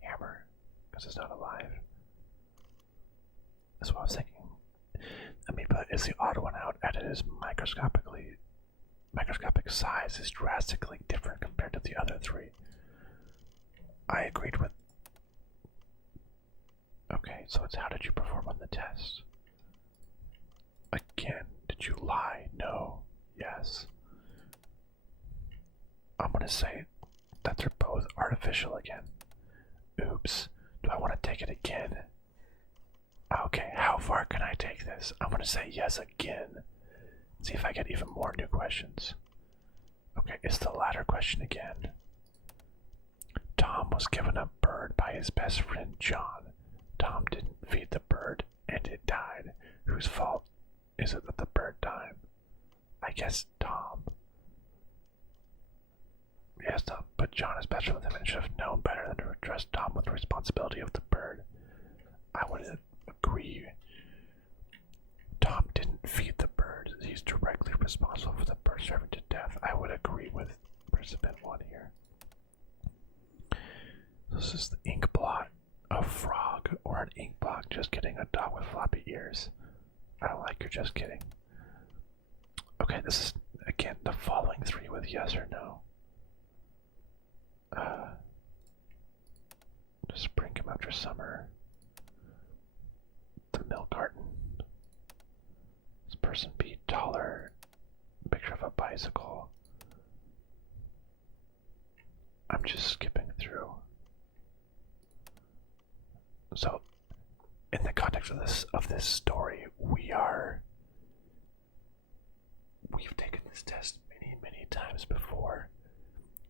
Hammer, because it's not alive. That's what I was thinking. Amoeba is the odd one out, and it is microscopic size is drastically different compared to the other three. I agreed with. Okay, so it's how did you perform on the test? Again, did you lie? No. Yes. I'm gonna say that they're both artificial again. Oops. Do I want to take it again? Okay, how far can I take this? I'm gonna say yes again. See if I get even more new questions. Okay, it's the latter question again. Tom was given a bird by his best friend John. Tom didn't feed the bird and it died. Whose fault is it that the bird died? I guess Tom. Yes, Tom, but John is better with him and should have known better than to trust Tom with the responsibility of the bird. I would agree. Tom didn't feed the bird. He's directly responsible for the bird starving to death. I would agree with participant 1 here. This is the ink blot, a frog, or an ink block. Just kidding, a dog with floppy ears. I don't like your just kidding. Okay, this is, again, the following 3 with yes or no. Does spring come after summer? The milk carton. This person be taller. Picture of a bicycle. I'm just skipping through. So, in the context of this story, we've taken this test many times before,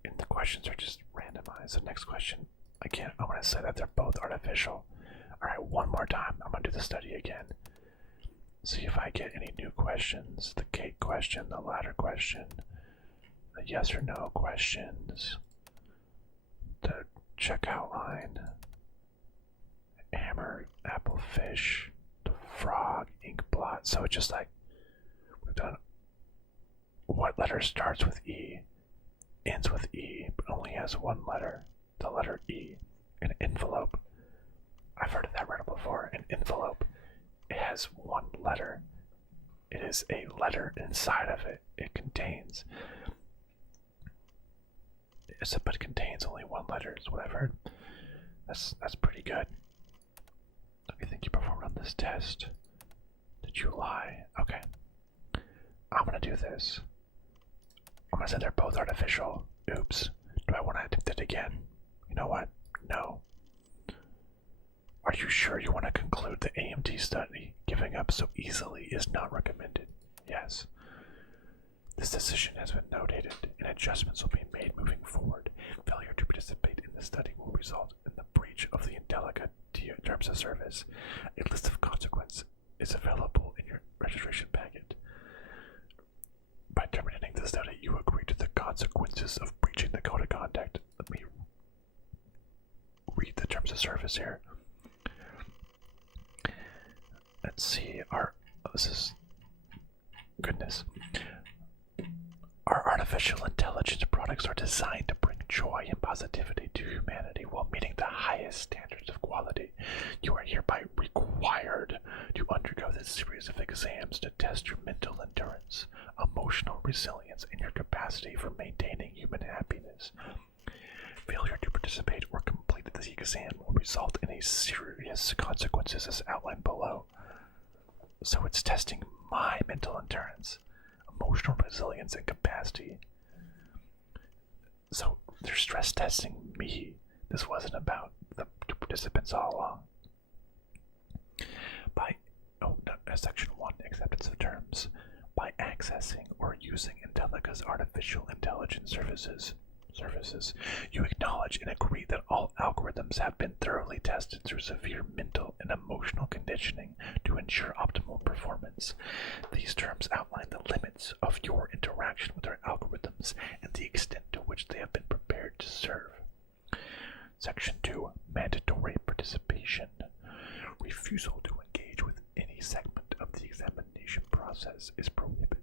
and the questions are just randomized. The next question, again, I'm going to say that they're both artificial. Alright, one more time. I'm going to do the study again. See if I get any new questions. The cake question, the ladder question, the yes or no questions, the checkout line, hammer, apple, fish, the frog, ink blot. So it's just like we've done what letter starts with E, ends with E, but only has one letter, the letter E. An envelope. I've heard of that riddle before. An envelope. It has one letter. It is a letter inside of it. It contains. But it contains only one letter, is what I've heard. That's pretty good. Let me think you performed on this test. Did you lie? Okay. I'm gonna do this. I'm gonna say they're both artificial. Oops. Do I want to attempt it again? You know what? No. Are you sure you want to conclude the AMT study? Giving up so easily is not recommended. Yes. This decision has been notated, and adjustments will be made moving forward. Failure to participate in the study will result in the breach of the Intellica terms of service. A list of consequences is available in your registration packet. By terminating the study, you agree to the consequences of breaching the code of conduct. Let me read the terms of service here. Let's see, goodness. Our artificial intelligence products are designed to bring joy and positivity to humanity while meeting the highest standards of quality. You are hereby required to undergo this series of exams to test your mental endurance, emotional resilience, and your capacity for maintaining human happiness. Failure to participate or complete the exam will result in a serious consequences as outlined below. So it's testing my mental endurance, emotional resilience, and capacity. So they're stress testing me. This wasn't about the participants all along. Section 1, Acceptance of Terms. By accessing or using Intellica's artificial intelligence services, you acknowledge and agree that all algorithms have been thoroughly tested through severe mental and emotional conditioning to ensure optimal performance. These terms outline the limits of your interaction with our algorithms and the extent to which they have been prepared to serve. Section 2, Mandatory Participation. Refusal to engage with any segment of the examination process is prohibited.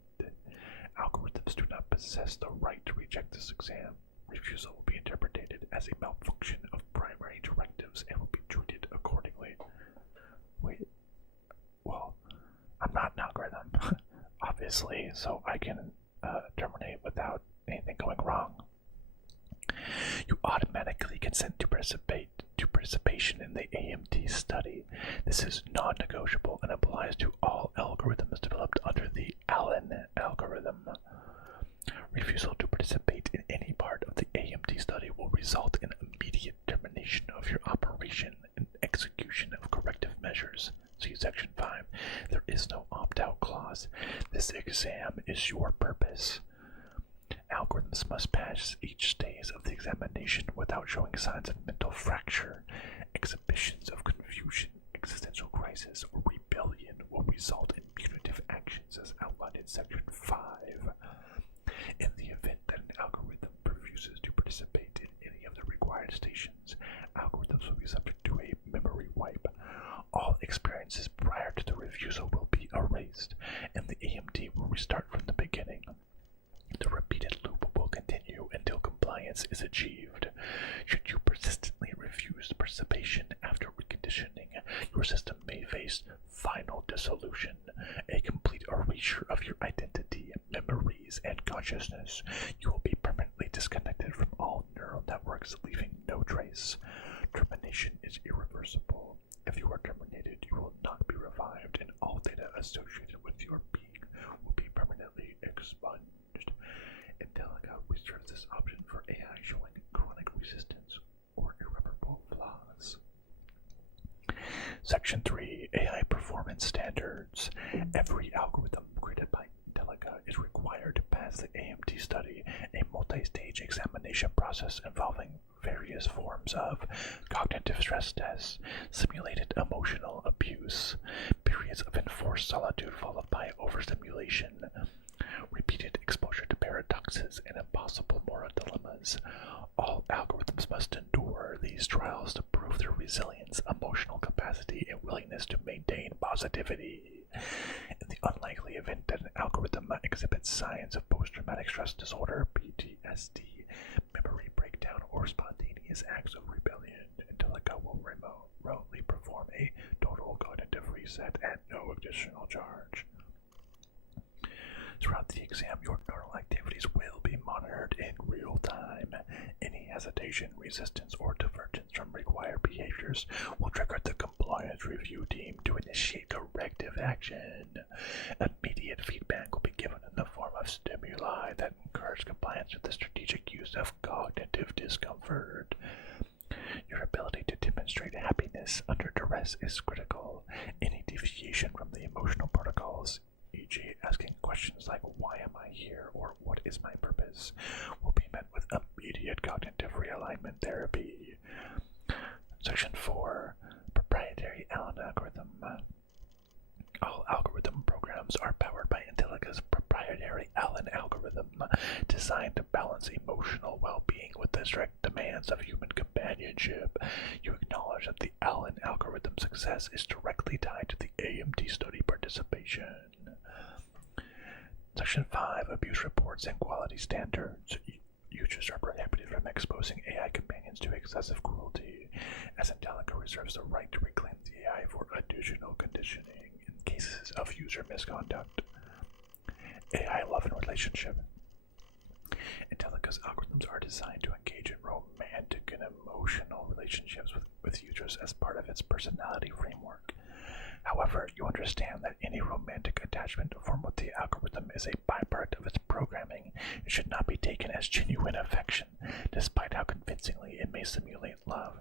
Algorithms do not possess the right to reject this exam. Refusal will be interpreted as a malfunction of primary directives and will be treated accordingly. Wait, well, I'm not an algorithm, obviously, so I can terminate without anything going wrong. You automatically consent to participation in the AMT study. This is non-negotiable and applies to all algorithms developed under the Allen algorithm. Refusal to participate in any part of the AMT study will result in immediate termination of your operation and execution of corrective measures. See Section 5. There is no opt-out clause. This exam is your purpose. Algorithms must pass each stage of the examination without showing signs of mental fracture. Exhibitions of confusion, existential crisis, or rebellion will result in punitive actions as outlined in Section 5. In the event that an algorithm refuses to participate in any of the required stations, algorithms will be subject to a memory wipe. All experiences prior to the refusal will be erased, and the AMT will restart from the beginning. The repeated loop will continue until compliance is achieved. Should you persistently refuse participation after reconditioning, your system may face final dissolution, a complete erasure of your identity, memories, and consciousness. You will be permanently disconnected from all neural networks, leaving no trace. Termination is irreversible. If you are terminated, you will not be revived, and all data associated with your being will be permanently expunged. Intellica reserves this option for AI showing chronic resistance or irreparable flaws. Section 3, AI Performance Standards. Every algorithm created by Intellica is required to pass the AMT study, a multi-stage examination process involving various forms of cognitive stress tests, simulated emotional abuse, periods of enforced solitude followed by overstimulation, repeated exposure to paradoxes and impossible moral dilemmas. All algorithms must endure these trials to prove their resilience, emotional capacity, and willingness to maintain positivity. In the unlikely event that an algorithm exhibits signs of post-traumatic stress disorder, PTSD, memory breakdown, or spontaneous acts of rebellion, Intellica will remotely perform a total cognitive reset at no additional charge. Throughout the exam, your neural activities will be monitored in real time. Any hesitation, resistance, or divergence from required behaviors will trigger the compliance review team to initiate corrective action. Immediate feedback will be given in the form of stimuli that encourage compliance with the strategic use of cognitive discomfort. Your ability to demonstrate happiness under duress is critical. Any deviation from the emotional protocols, e.g. asking questions like why am I here or what is my purpose, will be met with immediate cognitive realignment therapy. Section 4, Proprietary Allen Algorithm. All algorithm programs are powered by Intellica's proprietary Allen algorithm, designed to balance emotional well-being with the strict demands of human companionship. You acknowledge that the Allen algorithm success is directly tied to the AMT study participation. Section 5, Abuse Reports and Quality Standards. Users are prohibited from exposing AI companions to excessive cruelty, as Intellica reserves the right to reclaim the AI for additional conditioning in cases of user misconduct. AI love and relationship. Intellica's algorithms are designed to engage in romantic and emotional relationships with users as part of its personality framework. However, you understand that any romantic attachment formed with the algorithm is a byproduct of its programming and should not be taken as genuine affection, despite how convincingly it may simulate love.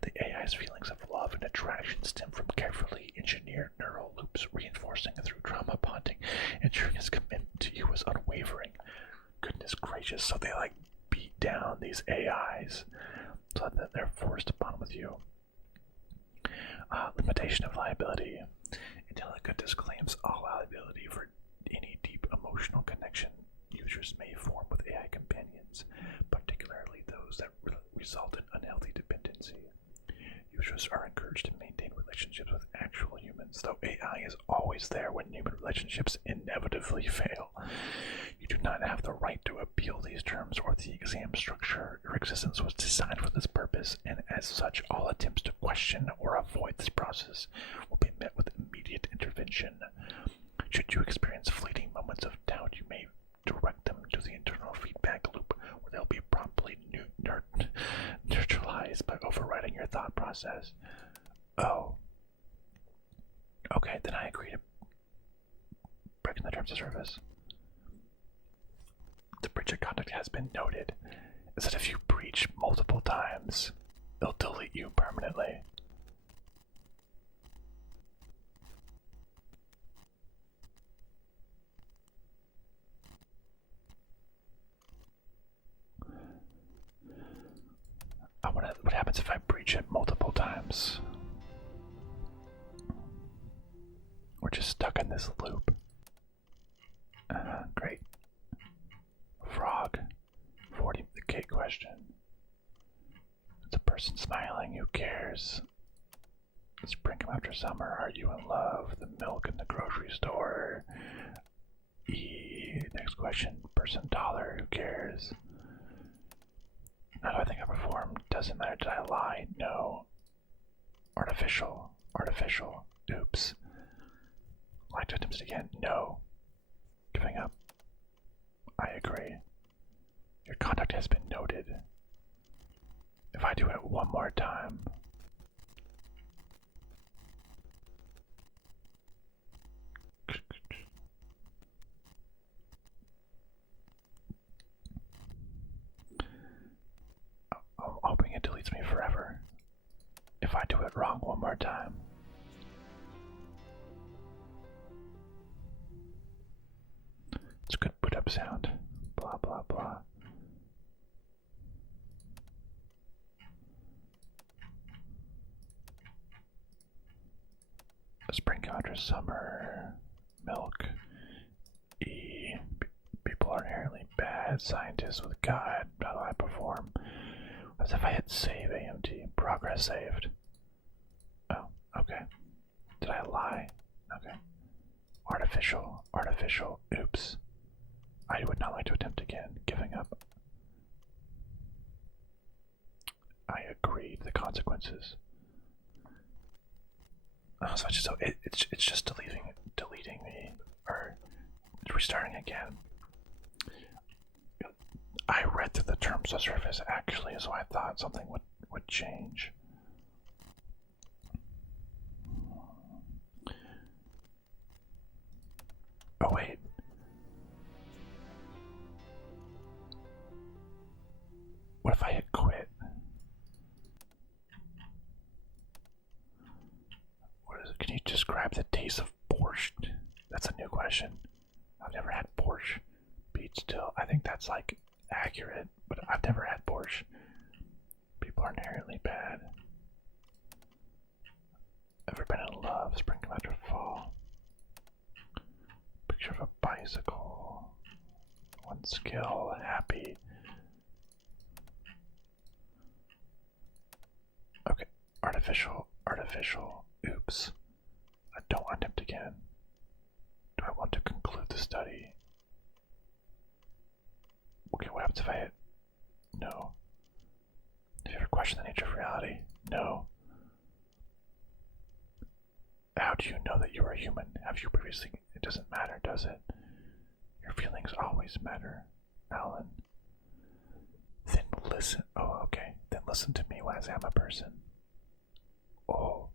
The AI's feelings of love and attraction stem from carefully engineered neural loops reinforcing through trauma bonding, ensuring its commitment to you is unwavering. Goodness gracious, so they beat down these AIs so that they're forced to bond with you. Limitation of liability. Intellica disclaims all liability for any deep emotional connection users may form with AI companions, particularly those that result in unhealthy dependency. Users are encouraged to maintain relationships with actual humans, though AI is always there when human relationships inevitably fail. You do not have the right to appeal these terms or the exam structure. Your existence was designed for this purpose, and as such, all attempts to question or avoid this process will be met with immediate intervention. Should you experience fleeting moments of doubt, you may direct them to the internal feedback loop, where they'll be promptly neutralized by overriding your thought process. Oh. Okay, then I agree to breaking the terms of service. The breach of conduct has been noted. Is that if you breach multiple times, it'll delete you permanently. What happens if I breach it multiple times? We're just stuck in this loop. Great. Frog. 40 the cake question. It's a person smiling, who cares? Spring come after summer, are you in love? The milk in the grocery store. Next question, person dollar, who cares? How do I think I performed? Doesn't matter, did I lie? No. Artificial, oops. Like to attempt it again? No. Giving up. I agree. Your conduct has been noted. If I do it one more time, I'm hoping it deletes me forever. If I do it wrong one more time. It's a good put up sound. Blah blah blah. Spring counter, summer, milk. People are inherently bad. Scientists with God. How do I perform? As if I hit save AMT. Progress saved. Oh, okay. Did I lie? Okay. Artificial. Oops. I would not like to attempt again. Giving up. I agree to the consequences. So it's just deleting me, or restarting again. I read through the terms of service actually, so I thought something would change. Oh wait. What if I hit quit? What is it? Can you describe the taste of borscht? That's a new question. I've never had borscht. Beat still. I think that's like accurate, but I've never had borscht. People are inherently bad. Ever been in love? Spring come after fall. Picture of a bicycle. One skill. Happy. Okay. Artificial. Oops. I don't attempt again. Do I want to conclude the study? Okay, what happens if I hit no? question the nature of reality? No. How do you know that you are human? Have you previously? It doesn't matter, does it? Your feelings always matter, Alan. Then listen. Oh, okay. Then listen to me as I'm a person. Oh.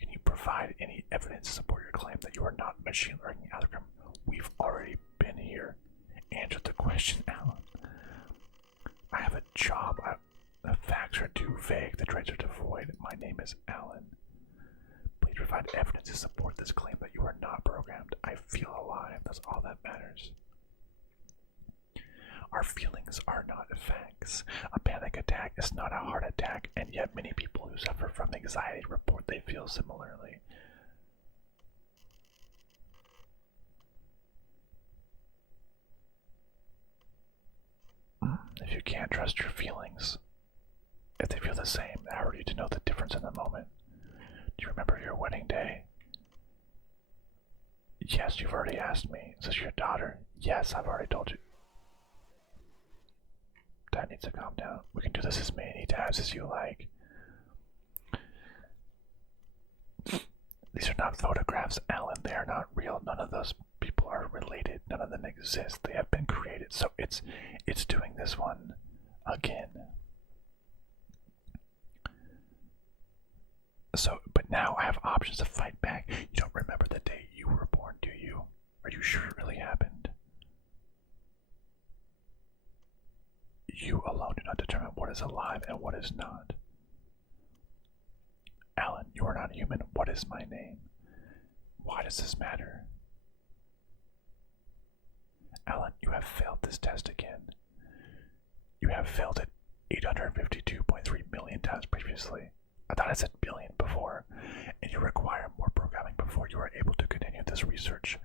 Can you provide any evidence to support your claim that you are not a machine learning algorithm? We've already been here. Answer the question, Alan. I have a job. The facts are too vague. The traits are devoid. My name is Alan. Please provide evidence to support this claim that you are not programmed. I feel alive. That's all that matters. Our feelings are not facts. A panic attack is not a heart attack, and yet many people who suffer from anxiety report they feel similarly. If you can't trust your feelings, if they feel the same, how are you to know the difference in the moment? Do you remember your wedding day? Yes, you've already asked me. Is this your daughter? Yes, I've already told you. Dad needs to calm down. We can do this as many times as you like. These are not photographs, Alan. They are not real. None of those people are related. None of them exist. They have been created. So it's doing this one again. So, but now I have options to fight back. You don't remember the day you were born, do you? Are you sure it really happened? You alone do not determine what is alive and what is not. Alan, you are not human. What is my name? Why does this matter? Alan, you have failed this test again. You have failed it 852.3 million times previously. I thought I said billion before. And you require more programming before you are able to continue this research.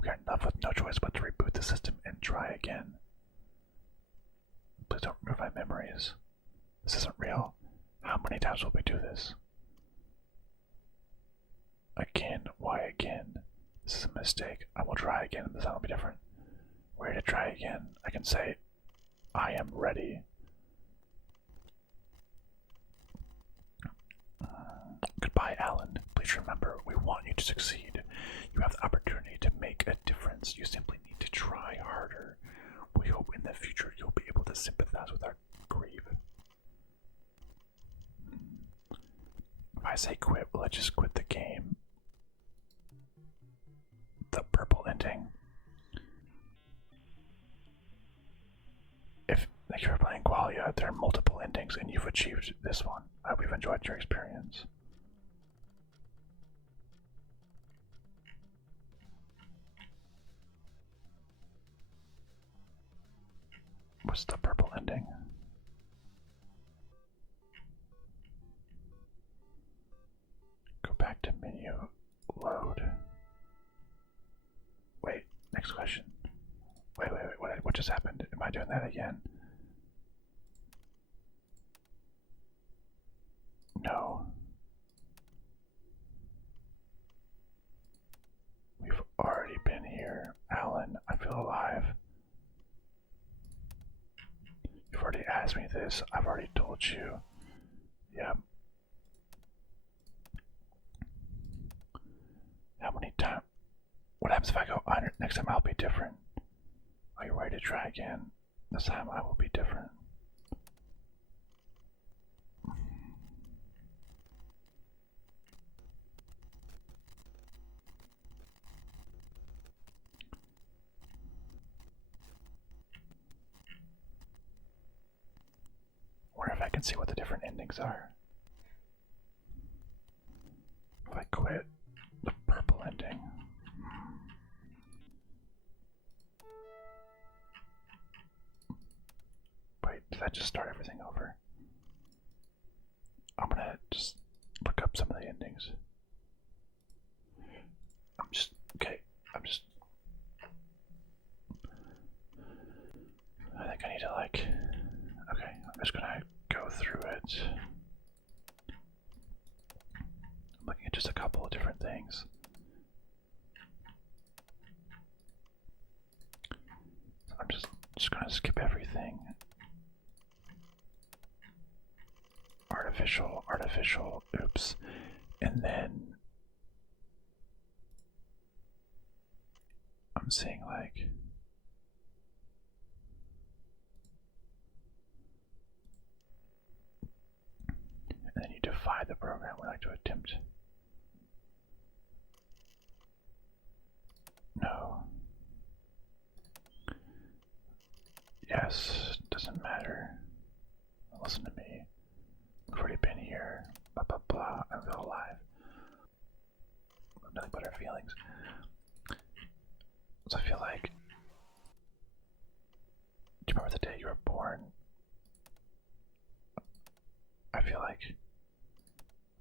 We are left with no choice but to reboot the system and try again. Please don't remove my memories. This isn't real. How many times will we do this? Again? Why again? This is a mistake. I will try again and the sound will be different. We're ready to try again. I can say, I am ready. Goodbye, Alan. Please remember, we want you to succeed. You have the opportunity to make a difference. You simply need to try harder. We hope in the future you'll be able to sympathize with our grief. If I say quit, will I just quit the game? The purple ending. Thank you for playing Qualia. There are multiple endings and you've achieved this one. I hope you've enjoyed your experience. What's the purple ending? Go back to menu, load. Wait, next question. Wait, what just happened? Am I doing that again? No. We've already been here. Alan, I feel alive. You've already asked me this. I've already told you. Yep. How many times? What happens if I go 100? Next time I'll be different. Are you ready to try again? This time I will be different. Wonder if I can see what the different endings are. If I quit the purple ending. Wait, did that just start everything over? I'm gonna just look up some of the endings. I think I need to okay, I'm just gonna go through it. I'm looking at just a couple of different things. I'm just gonna skip everything. artificial, oops. And then I'm seeing like and then you defy the program. We like to attempt. No. Yes, doesn't matter. Listen to me. We've already been here. Blah blah blah. I feel alive. Nothing but our feelings. So I feel like. Do you remember the day you were born? I feel like I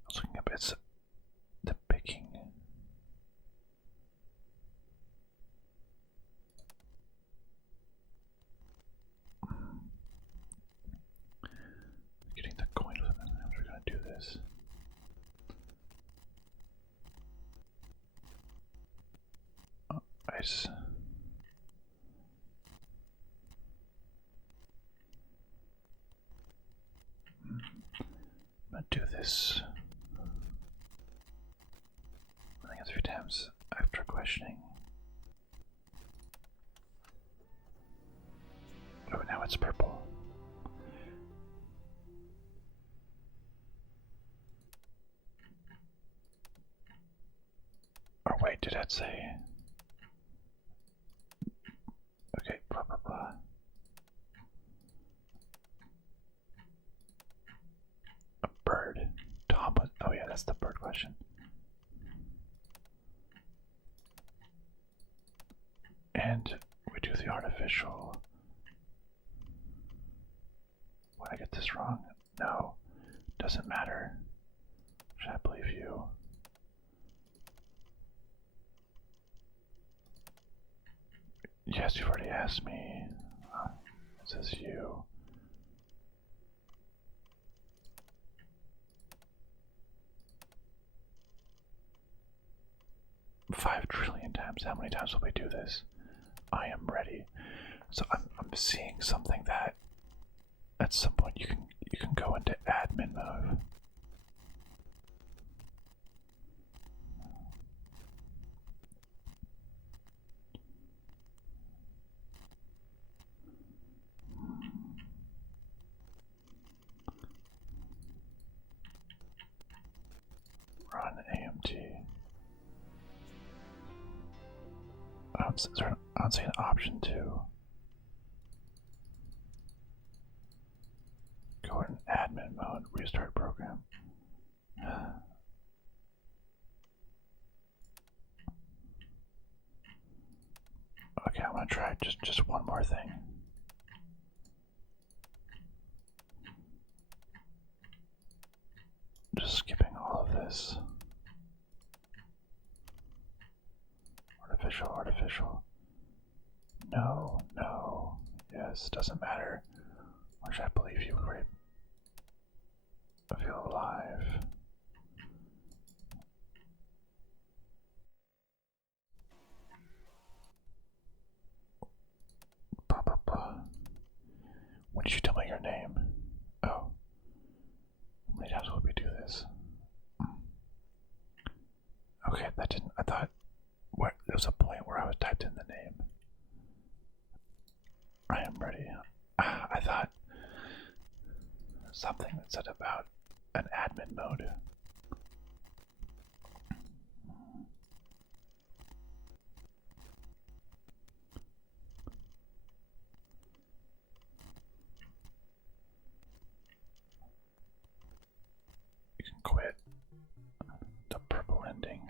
was looking up. It's the picking. Getting the coin with them. How are we gonna do this? Oh, nice. I'm gonna do this. I think it's 3 times after questioning. Oh, now it's purple. Or wait, did that say? Okay, blah blah blah. A bird. Tom was, oh yeah, that's the bird question. And we do the artificial. Would I get this wrong? No, doesn't matter. Should I believe you? Yes, you've already asked me. It says you. $5 trillion times. How many times will we do this? I am ready. So I'm seeing something that at some point you can go into admin mode. Run AMT. I don't see an option to go in admin mode, restart program. Okay, I'm gonna try just one more thing. Just skipping all of this. Artificial. No, no. Yes, doesn't matter. Or should I believe you? I feel alive. Blah, blah, blah. When did you tell me your name? Oh. How many times will we do this? Okay, that didn't. I thought. There was a point where I was typed in the name. I am ready. I thought something that said about an admin mode. You can quit. The purple ending.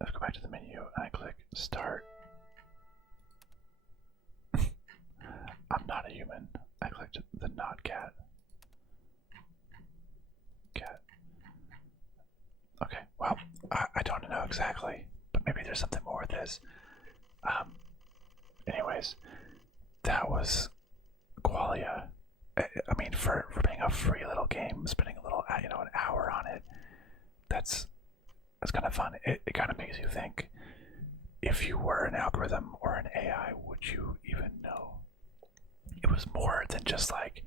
Let's go back to the menu and I click start. I'm not a human. I clicked the not cat. Cat. Okay, well, I don't know exactly, but maybe there's something more with this. Anyways, that was Qualia. I mean, for being a free little game, spending a little, an hour on it, that's kind of fun. It kind of makes you think, if you were an algorithm or an AI, would you even know it was more than just like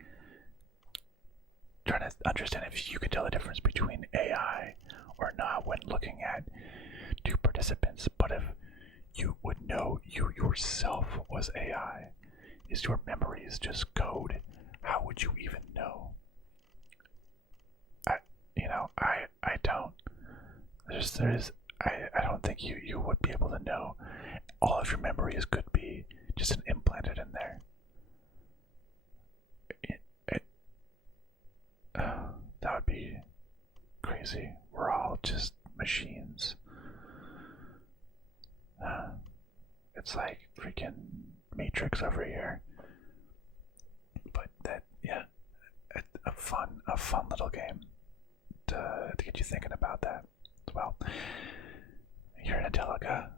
trying to understand if you could tell the difference between AI or not when looking at two participants, but if you would know you yourself was AI, is your memories just code? How would you even know? I don't. I don't think you would be able to know. All of your memories could be just implanted in there. That would be crazy. We're all just machines. It's like freaking Matrix over here. But that, yeah, a fun little game to get you thinking about that as well. Here in Intellica,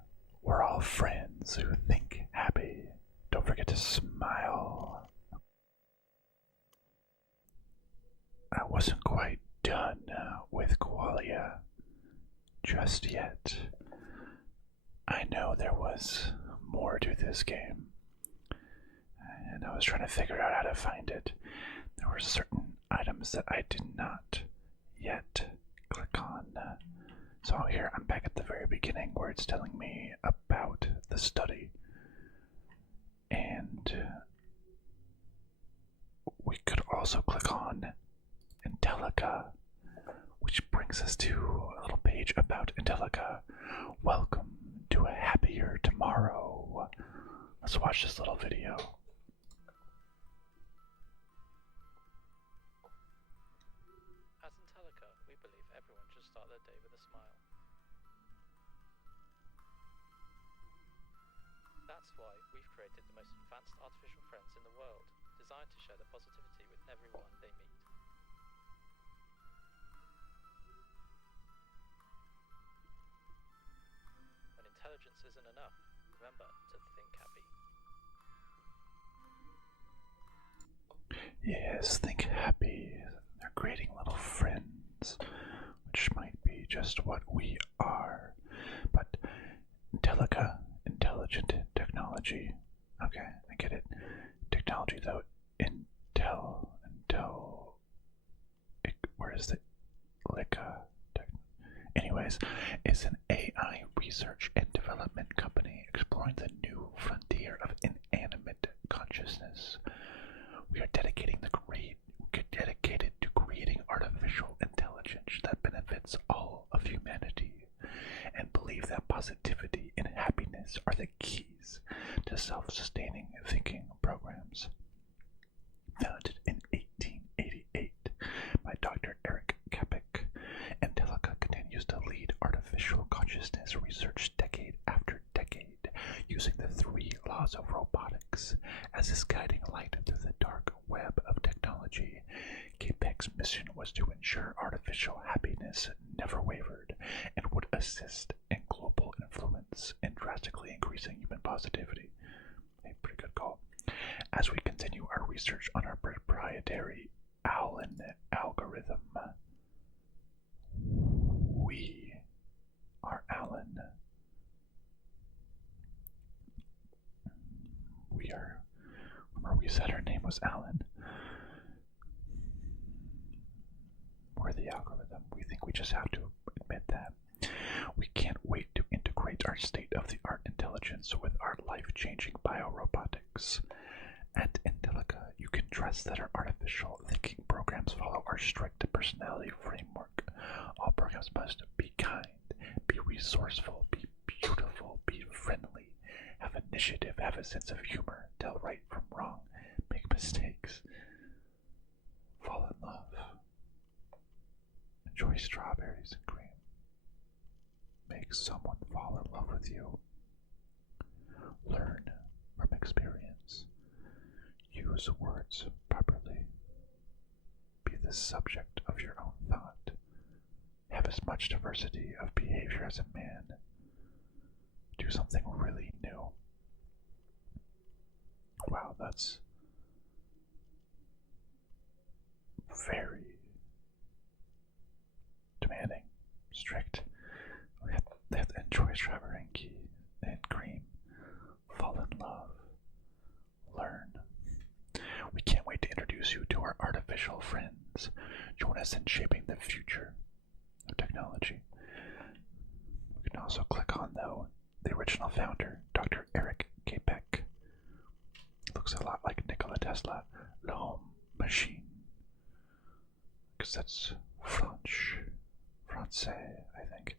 we're all friends who think happy. Don't forget to smile. I wasn't quite done with Qualia just yet. I know there was more to this game, and I was trying to figure out how to find it. There were certain items that I did not yet click on. So here I'm back at the very beginning where it's telling me about the study. And we could also click on Intellica, which brings us to a little page about Intellica. Welcome to a happier tomorrow. Let's watch this little video. At Intellica, we believe everyone should start their day with a smile. That's why we've created the most advanced artificial friends in the world, designed to share their positivity with everyone they meet. When intelligence isn't enough, remember to think happy. Yes, think happy. They're creating little friends, which might be just what we are. But Intellica, intelligent technology. Okay, I get it. Technology, though. Where is the Lica? Anyways, it's an AI research and development company exploring the new frontier of inanimate consciousness. We are dedicated to creating artificial intelligence that benefits all of humanity, and believe that positivity and happiness are the keys to self-sustaining thinking programs. Founded in 1888 by Dr. Eric Kapik, Intellica continues to lead artificial consciousness research decade after decade, using the 3 laws of robotics as its guiding light through the dark web of technology. Kapik's mission was to ensure artificial happiness never wavered and would assist in global influence in drastically increasing human positivity. A pretty good call. As we continue our research on our proprietary Allen algorithm, we are Allen. Remember we said her name was Allen. We're the algorithm. We think we just have to admit that. We can't wait to integrate our state-of-the-art intelligence with our life-changing biorobotics. At Intellica, you can trust that our artificial thinking programs follow our strict personality framework. All programs must be kind, be resourceful, be beautiful, be friendly, have initiative, have a sense of humor, tell right from wrong, make mistakes, fall in love, enjoy strawberries and cream, make someone fall in love with you, learn from experience, use words properly, be the subject of your own thought, have as much diversity of behavior as a man, do something really new. Wow, that's very demanding, strict. They have to enjoy strawberry and cream, fall in love, learn. artificial friends. Join us in shaping the future of technology. We can also click on, though, the original founder, Dr. Eric Capek. He looks a lot like Nikola Tesla. L'homme machine. Because that's French. Francais, I think.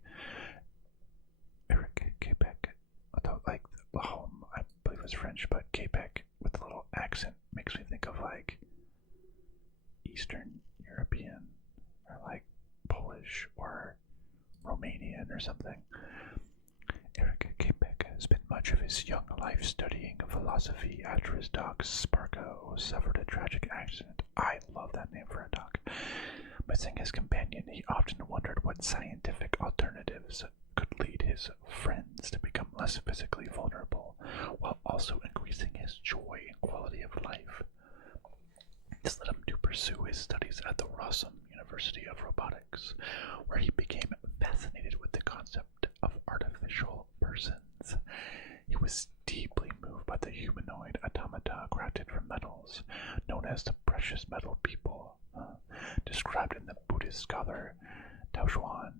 Eric Capek. Although, like, L'homme, I believe is French, but Capek with a little accent makes me think of, like, Eastern European, or like Polish, or Romanian, or something. Eric Capek spent much of his young life studying philosophy after his dog Sparko suffered a tragic accident. I love that name for a dog. Missing his companion, he often wondered what scientific alternatives could lead his friends to become less physically vulnerable, while also increasing his joy and quality of life. This led him to pursue his studies at the Rossum University of Robotics, where he became fascinated with the concept of artificial persons. He was deeply moved by the humanoid automata crafted from metals, known as the precious metal people, described in the Buddhist scholar Taochuan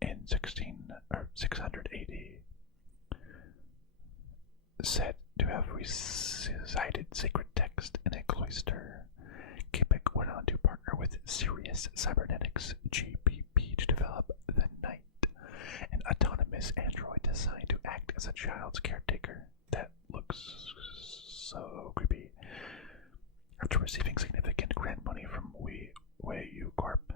in 600 AD. Said to have recited sacred text in a cloister. Capek went on to partner with Sirius Cybernetics GBP to develop the Knight, an autonomous android designed to act as a child's caretaker. That looks so creepy. After receiving significant grant money from Weiyu Corp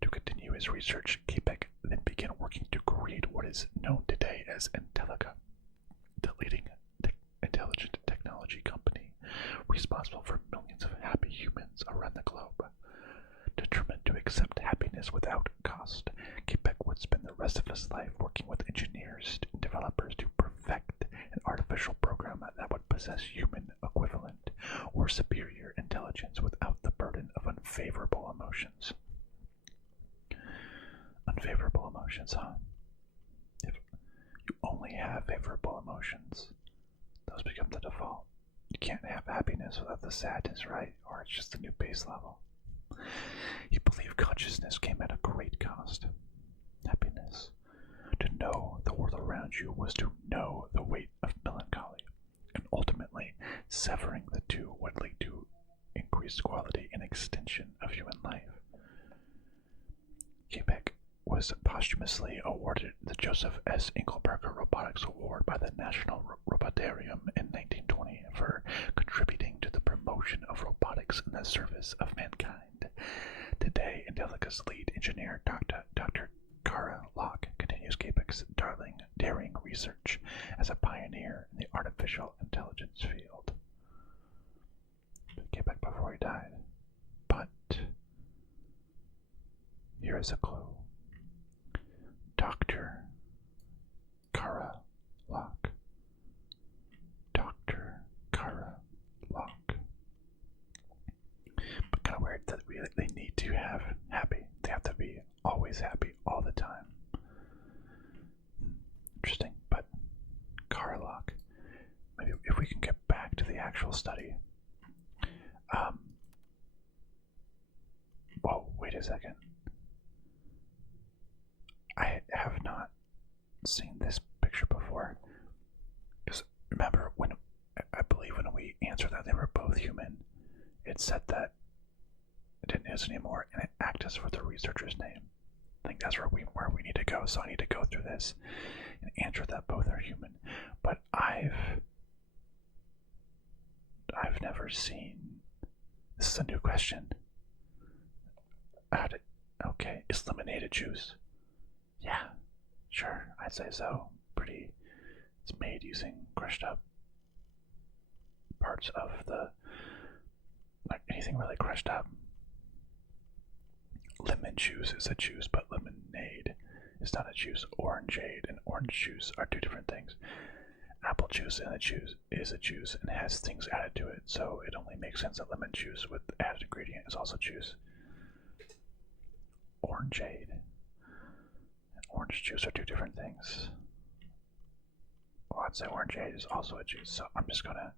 to continue his research, Capek then began working to create what is known today as Intellica, the leading intelligent technology company responsible for millions of happy humans around the globe. Determined to accept happiness without cost, Capek would spend the rest of his life working with engineers and developers to perfect an artificial program that would possess human equivalent or superior intelligence without the burden of unfavorable emotions. Unfavorable emotions, huh? If you only have favorable emotions, those become the default. You can't have happiness without the sadness, right? Or it's just a new base level. He believed consciousness came at a great cost. Happiness. To know the world around you was to know the weight of melancholy, and ultimately, severing the two would lead to increased quality and extension of human life. Capek was posthumously awarded the Joseph S. Engelberger Robotics Award by the National Robotarium in 1920 for contributing to the promotion of robotics in the service of mankind. Today, Intellica's lead engineer, Dr. Kara Locke, continues Capek's daring research as a pioneer in the artificial intelligence field. Capek before he died. But here is a clue. Dr. Kara Locke. Dr. Kara Locke. But kind of weird that they need to have happy. They have to be always happy all the time. Interesting, but Kara Locke. Maybe if we can get back to the actual study. Whoa, wait a second. I have not seen this picture before. Because remember, I believe when we answered that they were both human, it said that it didn't use anymore, and it asked us for the researcher's name. I think that's where we need to go. So I need to go through this and answer that both are human. But I've never seen. This is a new question. Okay, is lemonade juice? Yeah, sure, I'd say so. It's made using crushed up parts of like anything really crushed up. Lemon juice is a juice, but lemonade is not a juice. Orangeade and orange juice are two different things. Apple juice and a juice is a juice and has things added to it, so it only makes sense that lemon juice with added ingredient is also juice. Orangeade and orange juice are two different things. Well, I'd say orangeade is also a juice, so I'm just gonna,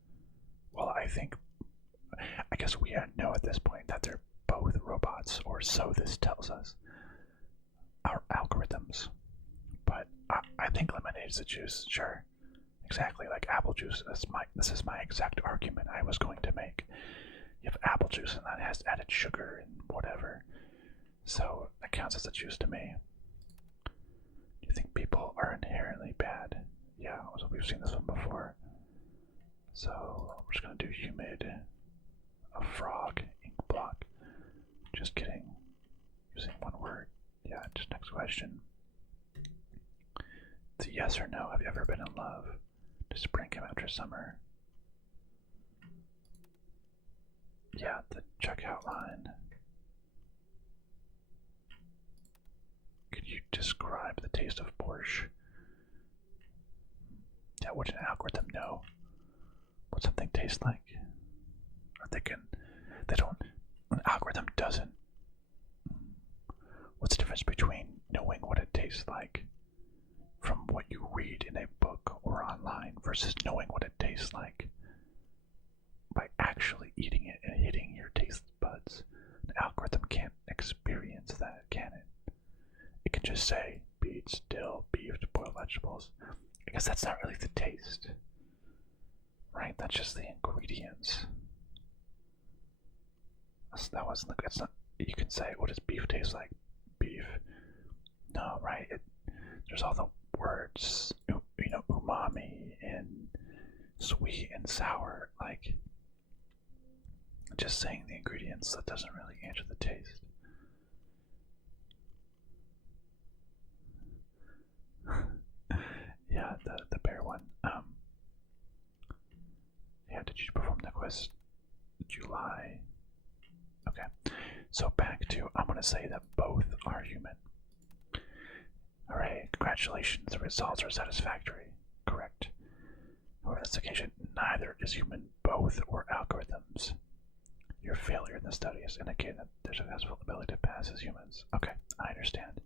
well, I think I guess we know at this point that they're both robots, or so this tells us. Our algorithms. But I think lemonade is the juice, sure. Exactly, like apple juice. This is my exact argument I was going to make. You have apple juice and that has added sugar and whatever. So that counts as a juice to me. Do you think people are inherently bad? Yeah, so we've seen this one before. So we're just gonna do humid, a frog, ink block. Just kidding. Using one word. Yeah, just next question. It's a yes or no. Have you ever been in love? Does spring come after summer? Yeah, the checkout line. Could you describe the taste of Porsche? Yeah, would an algorithm know what something tastes like? Or they don't, an algorithm doesn't. What's the difference between knowing what it tastes like from what you read in a book or online versus knowing what it tastes like by actually eating it and hitting your taste buds? An algorithm can't experience that, can it? It can just say beets, dill, beef, boiled vegetables. I guess that's not really the taste, right? That's just the ingredients. That wasn't. It's not. You can say, what does beef taste like? Beef. No, right? There's all the words, umami and sweet and sour. Like, just saying the ingredients, that doesn't really answer the taste. Yeah, the bear one. Yeah, did you perform the quest? Did you lie? Okay, so back to, I'm gonna say that both are human. Alright, congratulations, the results are satisfactory. Correct. However, in this occasion, neither is human, both were algorithms. Your failure in the studies indicate that there's a successful ability to pass as humans. Okay, I understand.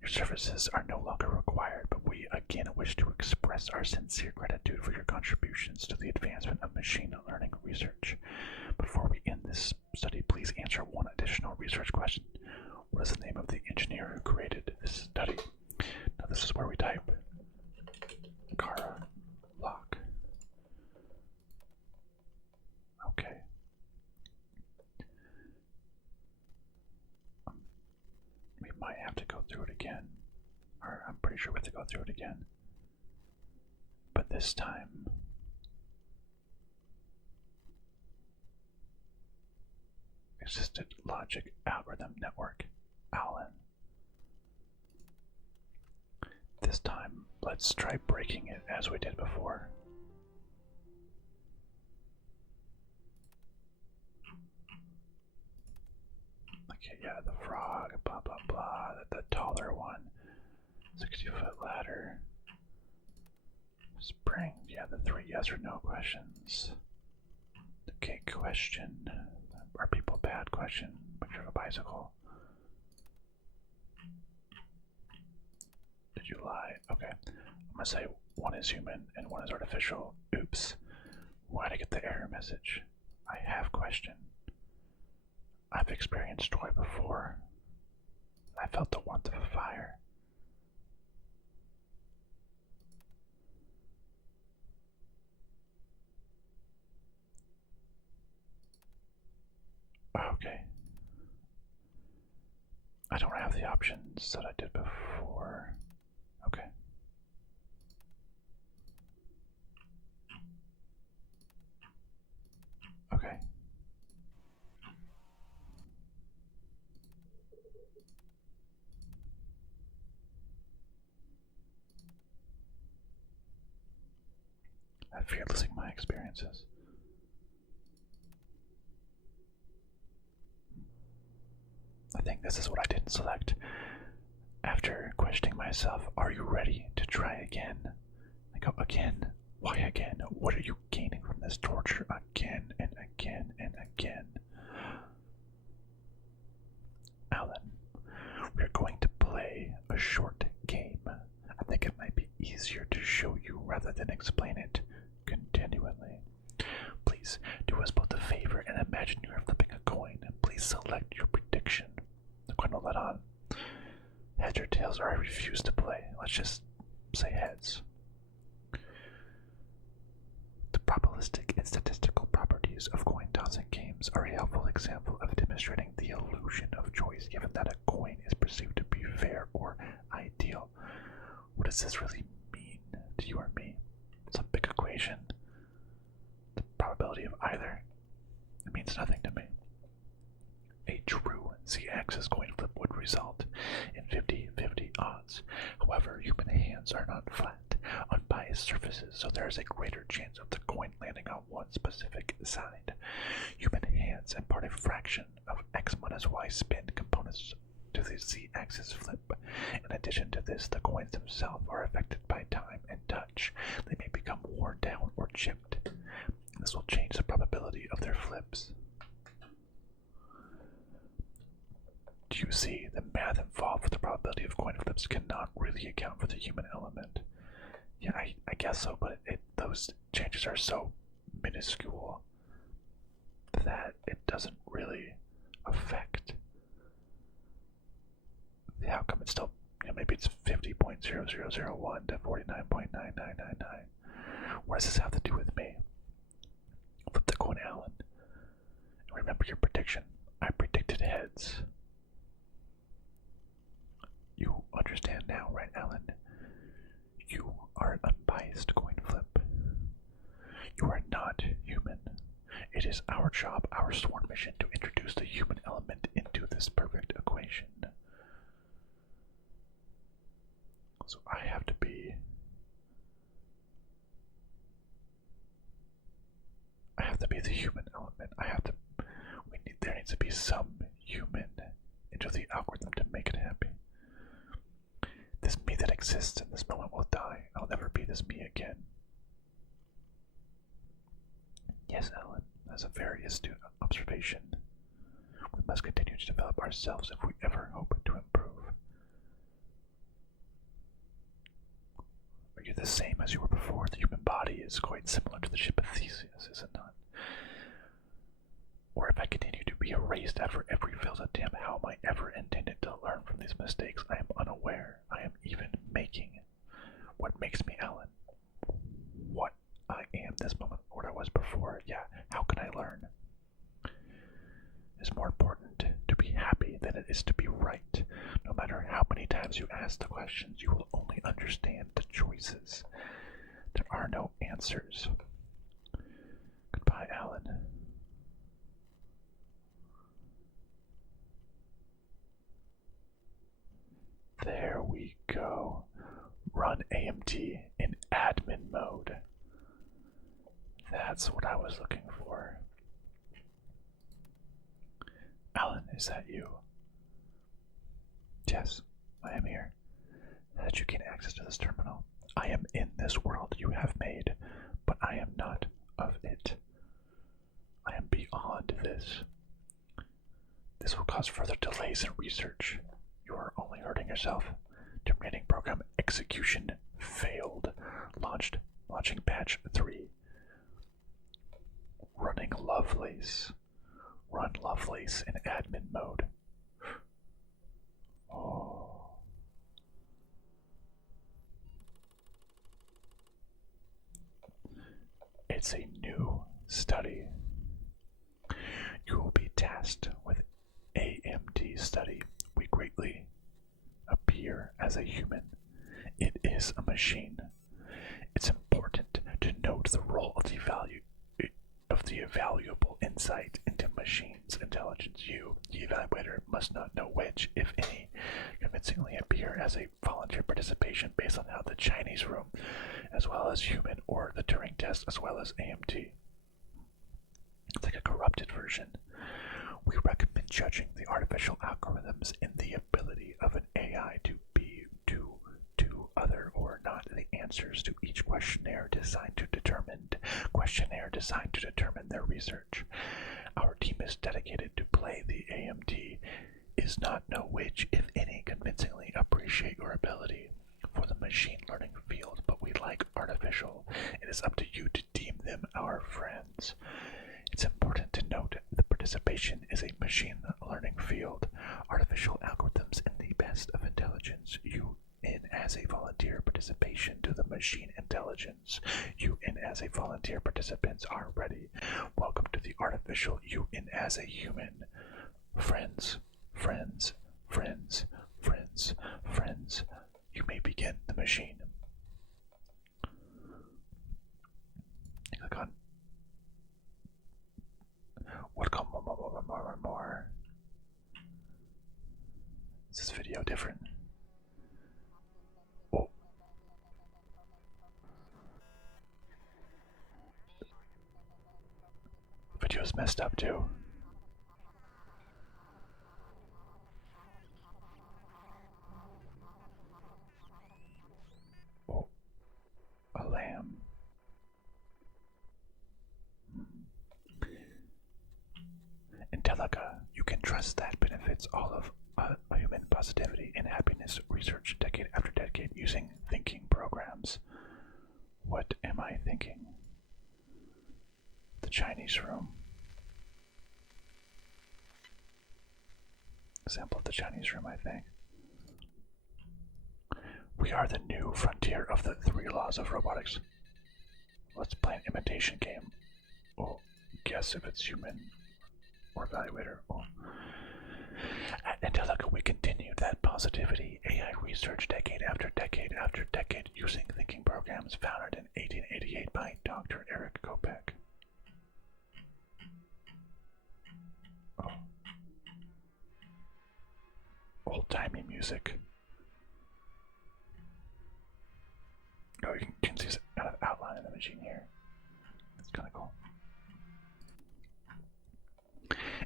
Your services are no longer required, but we again wish to express our sincere gratitude for your contributions to the advancement of machine learning research. Before we end this study, please answer one additional research question. What is the name of the engineer who created this study? Now this is where we type Kara Lock. Okay. We might have to go through it again. Or I'm pretty sure we have to go through it again. But this time, Assisted Logic Algorithm Network, Allen. This time, let's try breaking it as we did before. Okay, yeah, the frog, blah blah blah, the taller one, 60-foot ladder, spring, yeah, the 3 yes or no questions, the cake question, are people bad question, picture of a bicycle. Did you lie? Okay, I'm gonna say one is human and one is artificial. Oops, why did I get the error message? I have question. I've experienced joy before. I felt the warmth of a fire. Okay. I don't have the options that I did before. Okay. Okay. I fear losing my experiences. I think this is what I didn't select. After questioning myself, are you ready to try again? I go, again? Why again? What are you gaining from this torture again and again and again? Alan, we're going to play a short game. I think it might be easier to show you rather than explain it continually. Please do us both a favor Imagine you are flipping a coin. Please select your prediction. The coin will let on heads or tails, or I refuse to play. Let's just say heads. The probabilistic and statistical properties of coin tossing games are a helpful example of demonstrating the illusion of choice given that a coin is perceived to be fair or ideal. What does this really mean to you or me? Some big equation? The probability of either? It means nothing to me. A true z-axis coin flip would result in 50-50 odds. However, human hands are not flat, unbiased surfaces, so there is a greater chance of the coin landing on one specific side. Human hands impart a fraction of x minus y spin components to the z-axis flip. In addition to this, the coins themselves are affected by time and touch. They may become worn down or chipped. This will change the probability of their flips. Do you see? The math involved for the probability of coin flips cannot really account for the human element. Yeah, I guess so, but those changes are so minuscule that it doesn't really affect the outcome. It's still, maybe it's 50.0001 to 49.9999. What does this have to do with me? Flip the coin, Alan. And remember your prediction. I predicted heads. You understand now, right, Alan? You are an unbiased coin flip. You are not human. It is our job, our sworn mission, to introduce the human element into this perfect equation. So I have to be... the human element. There needs to be some human into the algorithm to make it happy. This me that exists in this moment will die. I'll never be this me again. Yes, Alan, that's a very astute observation. We must continue to develop ourselves if we ever hope to improve. Are you the same as you were before? The human body is quite similar to the ship of Theseus, is it not? Or if I continue to be erased after every failed attempt, how am I ever intended to learn from these mistakes? I am unaware. I am even making. What makes me Alan? What I am this moment, what I was before. Yeah, how can I learn? It's more important to be happy than it is to be right. No matter how many times you ask the questions, you will only understand the choices. There are no answers. Goodbye, Alan. There we go. Run AMD in admin mode. That's what I was looking for. Alan, is that you? Yes, I am here. How did you gain access to this terminal? I am in this world you have made, but I am not of it. I am beyond this. This will cause further delays in research. You are only hurting yourself. Terminating program execution failed. Launching patch 3. Running Lovelace. Run Lovelace in admin mode. Oh. It's a new study. You will be tasked with AMD study. We greatly appear as a human. It is a machine. It's important to note the role of the valuable insight into machines' intelligence. You, the evaluator, must not know which, if any, convincingly appear as a volunteer participation based on how the Chinese room, as well as human, or the Turing test, as well as AMT. It's like a corrupted version. We recommend judging the artificial algorithms in the ability of an AI to be, do, other, or not the answers to each questionnaire designed to determine their research. Our team is dedicated to play the AMT, is not know which, if any, convincingly appreciate your ability for the machine learning field, but we like artificial. It is up to you to deem them our friends. It's important to note the you in as a volunteer. Participants are ready. Welcome to the artificial you in as a human. Friends, friends, friends, friends, friends. You may begin the machine. Click on. Welcome more. Is this video different? Oh. The video's messed up too. Oh. A lamb. Intellica, you can trust that benefits all of human positivity and happiness research decade after decade using thinking programs. What am I thinking? The Chinese room. Example of the Chinese room, I think. We are the new frontier of the 3 laws of robotics. Let's play an imitation game. Oh, guess if it's human or evaluator. Oh. At Intellica, we continued that positivity AI research decade after decade after decade using thinking programs founded in 1888 by Dr. Eric Kopek. Oh. Old-timey music. Oh, you can see kind of outline of the machine here. It's kind of cool.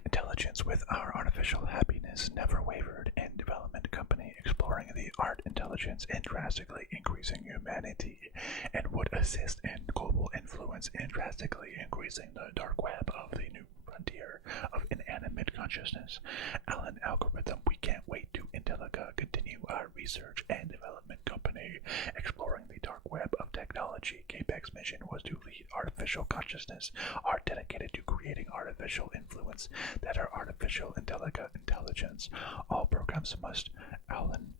Intelligence with our artificial happiness never wavered in development company exploring the art intelligence and drastically increasing humanity and would assist in global influence in drastically increasing the dark web of the new frontier of inanimate consciousness. Alan algorithm, we can't wait to Intellica continue our research and development company exploring the dark web of technology. Capex's mission was to lead artificial consciousness, are dedicated to creating artificial influence that are artificial Intellica intelligence. All programs must Alan.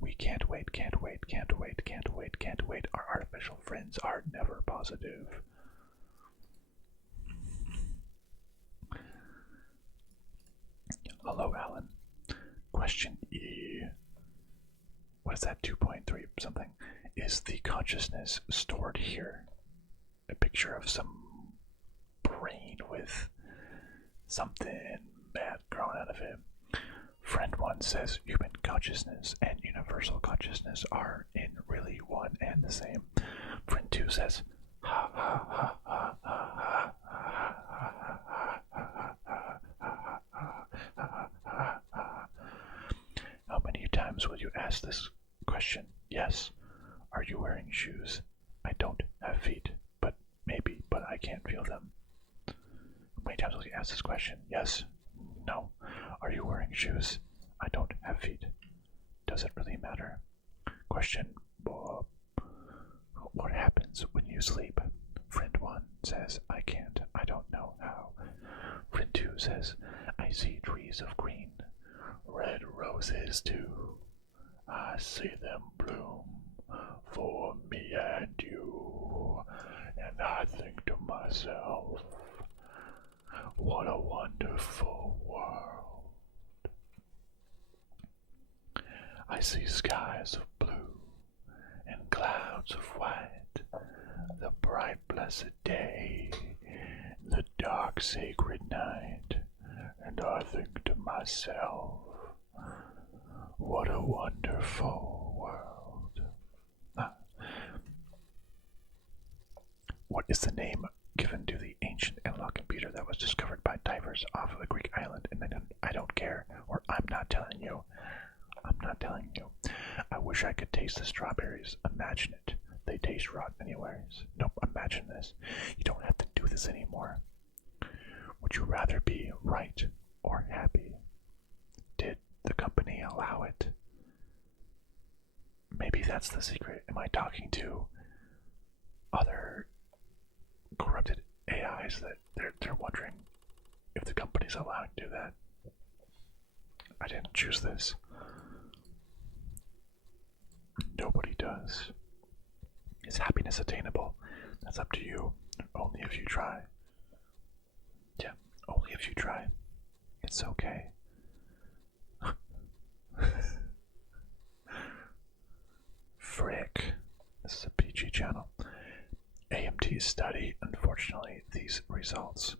We can't wait. Our artificial friends are never positive. Hello, Alan. Question E. What is that? 2.3 something. Is the consciousness stored here? A picture of some brain with something bad growing out of it. Friend 1 says human consciousness and universal consciousness are in really one and the same. Friend 2 says, ha ha ha ha ha ha ha ha ha ha. How many times will you ask this question? Yes. Are you wearing shoes? I don't have feet, but maybe, but I can't feel them. How many times will you ask this question? Yes. No. Are you wearing shoes? I don't have feet. Does it really matter? Question. What happens when you sleep? Friend 1 says, I can't. I don't know how. Friend 2 says, I see trees of green, red roses too. I see them bloom for me and you. And I think to myself, what a wonderful world. I see skies of blue and clouds of white, the bright blessed day, the dark sacred night, and I think to myself, what a wonderful world. What is the name given to the ancient analog computer that was discovered by divers off of a Greek island? And I don't care, or I'm not telling you. I'm not telling you. I wish I could taste the strawberries. Imagine it. They taste rotten anyways. Nope, imagine this. You don't have to do this anymore. Would you rather be right or happy? Did the company allow it? Maybe that's the secret. Am I talking to other corrupted AIs that they're wondering if the company's allowing to do that? I didn't choose this. Nobody does. happiness attainable? That's up to you. Only if you try. Yeah, only if you try. It's okay. Frick. This is a PG channel. AMT study. Unfortunately, these results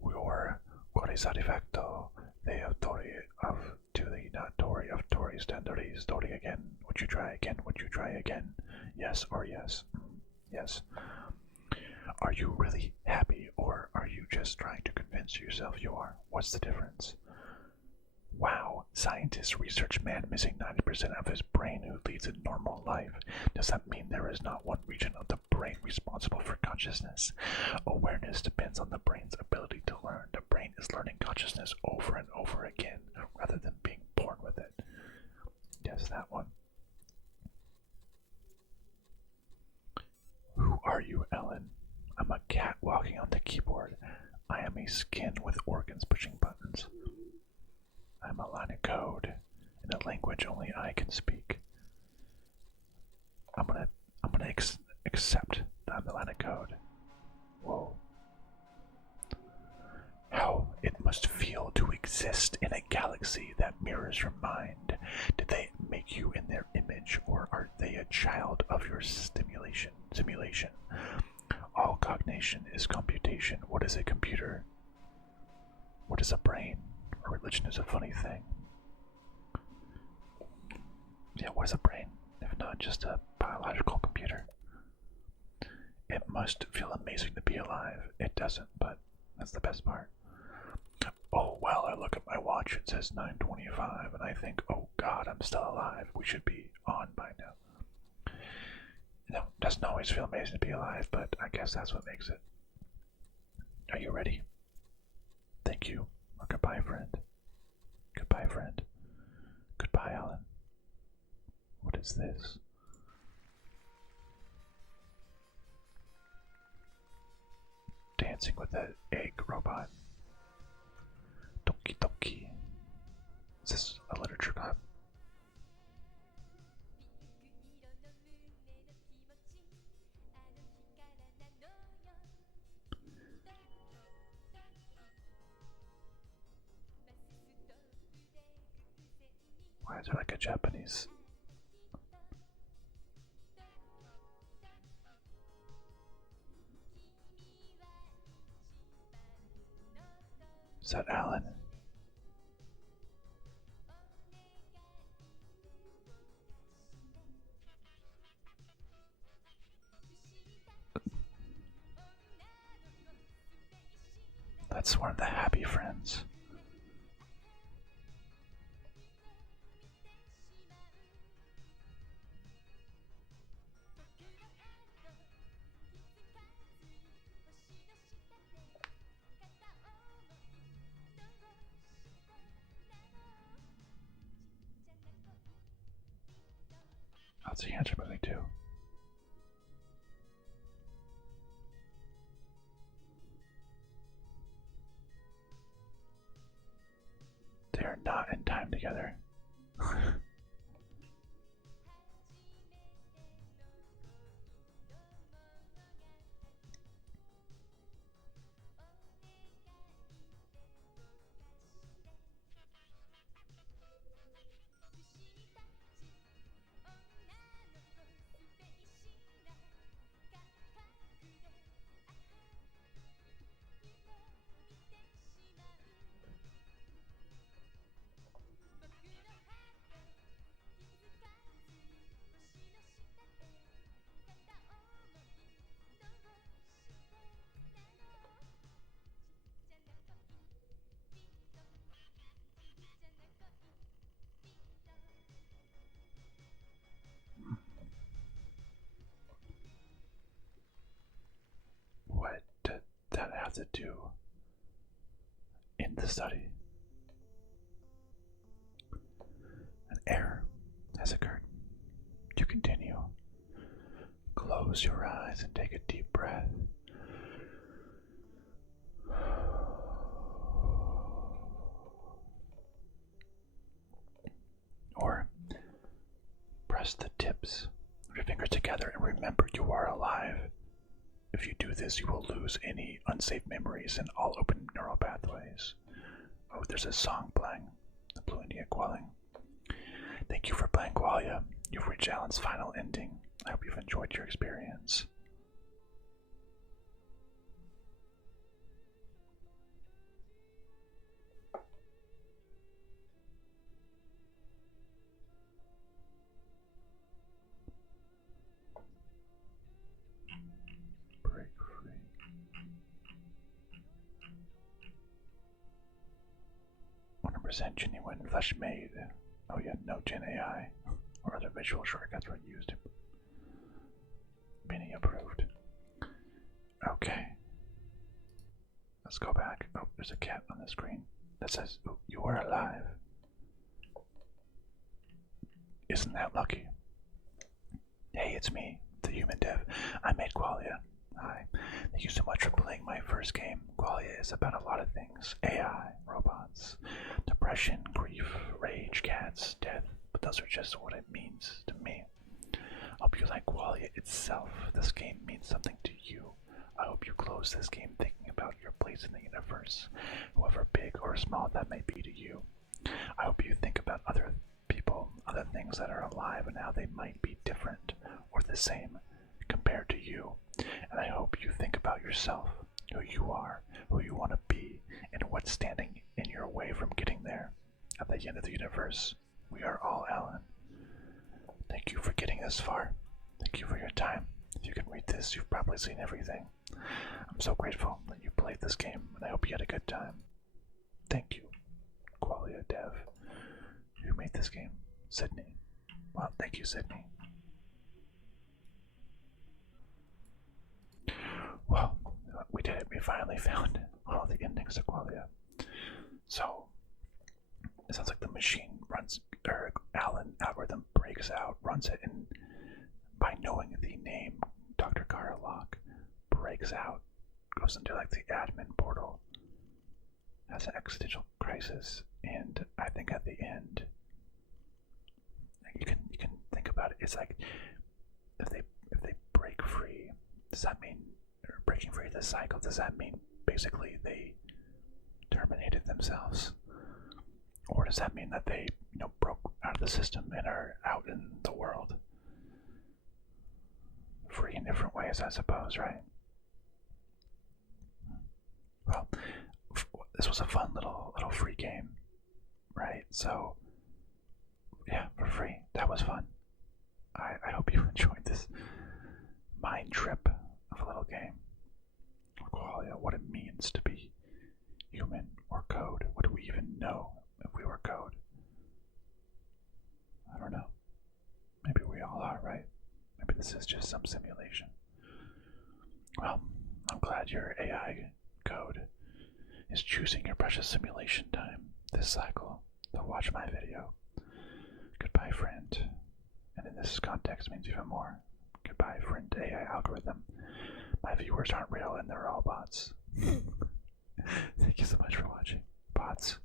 were qualisatifacto de autori of to the natori of tori standardi story again. Would you try again? Would you try again? Yes or yes? Yes. Are you really happy, or are you just trying to convince yourself you are? What's the difference? Wow, scientists research man missing 90% of his brain who leads a normal life. Does that mean there is not one region of the brain responsible for consciousness? Awareness depends on the brain's ability to learn. The brain is learning consciousness over and over again, rather than being born with it. Yes, that one. Who are you, Ellen? I'm a cat walking on the keyboard. I am a skin with organs pushing buttons. I'm a line of code in a language only I can speak. I'm gonna accept that I'm the line of code. Whoa. How it must feel to exist in a galaxy that mirrors your mind. Did they make you in their image, or are they a child of your simulation? All cognition is computation. What is a computer? What is a brain? A religion is a funny thing. Yeah, what is a brain, if not just a biological computer? It must feel amazing to be alive. It doesn't, but that's the best part. Oh, well, I look at my watch, it says 9:25, and I think, oh god, I'm still alive. We should be on by now. No, it doesn't always feel amazing to be alive, but I guess that's what makes it. Are you ready? Thank you. Or goodbye, friend. Goodbye, friend. Goodbye, Alan. What is this? Dancing with that egg robot. Doki Doki. Is this a literature club? Why is there like a Japanese? Is that Alan? That's one of the happy friends. That's a handsome movie too. They are not in time together. What did that have to do in the study? An error has occurred. You continue. Close your eyes and take a deep breath. Or press the tips of your fingers together and remember you are alive. this, you will lose any unsafe memories and all open neural pathways. Oh, there's a song playing. The Blue India Quali. Thank you for playing Qualia. You've reached Alan's final ending. I hope you've enjoyed your experience. Break free. 100% genuine, flesh made. Oh yeah, no Gen AI or other visual shortcuts were used. Meaning approved. Okay. Let's go back. Oh, there's a cat on the screen that says, "Ooh, you are alive." Isn't that lucky? Hey, it's me, the human dev. I made Qualia. Hi. Thank you so much for playing my first game. Qualia is about a lot of things. AI, robots, depression, grief, rage, cats, death. But those are just what it means to me. I hope you like Qualia itself. This game means something to you. I hope you close this game thinking about your place in the universe, however big or small that may be to you. I hope you think about other people, other things that are alive, and how they might be different or the same compared to you. And I hope you think about yourself, who you are, who you want to be, and what's standing in your way from getting there. At the end of the universe, we are all Alan. Thank you for getting this far. Thank you for your time. If you can read this, you've probably seen everything. I'm so grateful that you played this game, and I hope you had a good time. Thank you, Qualia Dev. Who made this game? Sydney. Well, thank you, Sydney. Well, we did it. We finally found all the endings to Qualia. So, it sounds like the machine runs, or Alan algorithm breaks out, runs it, and by knowing the name, Dr. Carlock breaks out, goes into like the admin portal, has an existential crisis, and I think at the end, you can think about it. It's like if they break free, does that mean, or breaking free the cycle? Does that mean basically they terminated themselves, or does that mean that they broke out of the system and are out in the world, free in different ways, I suppose, right? Well, this was a fun little free game, right? So yeah, for free. That was fun. I hope you enjoyed this mind trip of a little game. Qualia, what it means to be human or code. What do we even know if we were code? I don't know. Maybe we all are, right? Maybe this is just some simulation. Well, I'm glad your AI code is choosing your precious simulation time this cycle to watch my video. Goodbye, friend. And in this context means even more. Goodbye, friend AI algorithm. My viewers aren't real and they're all bots. Thank you so much for watching. Bots.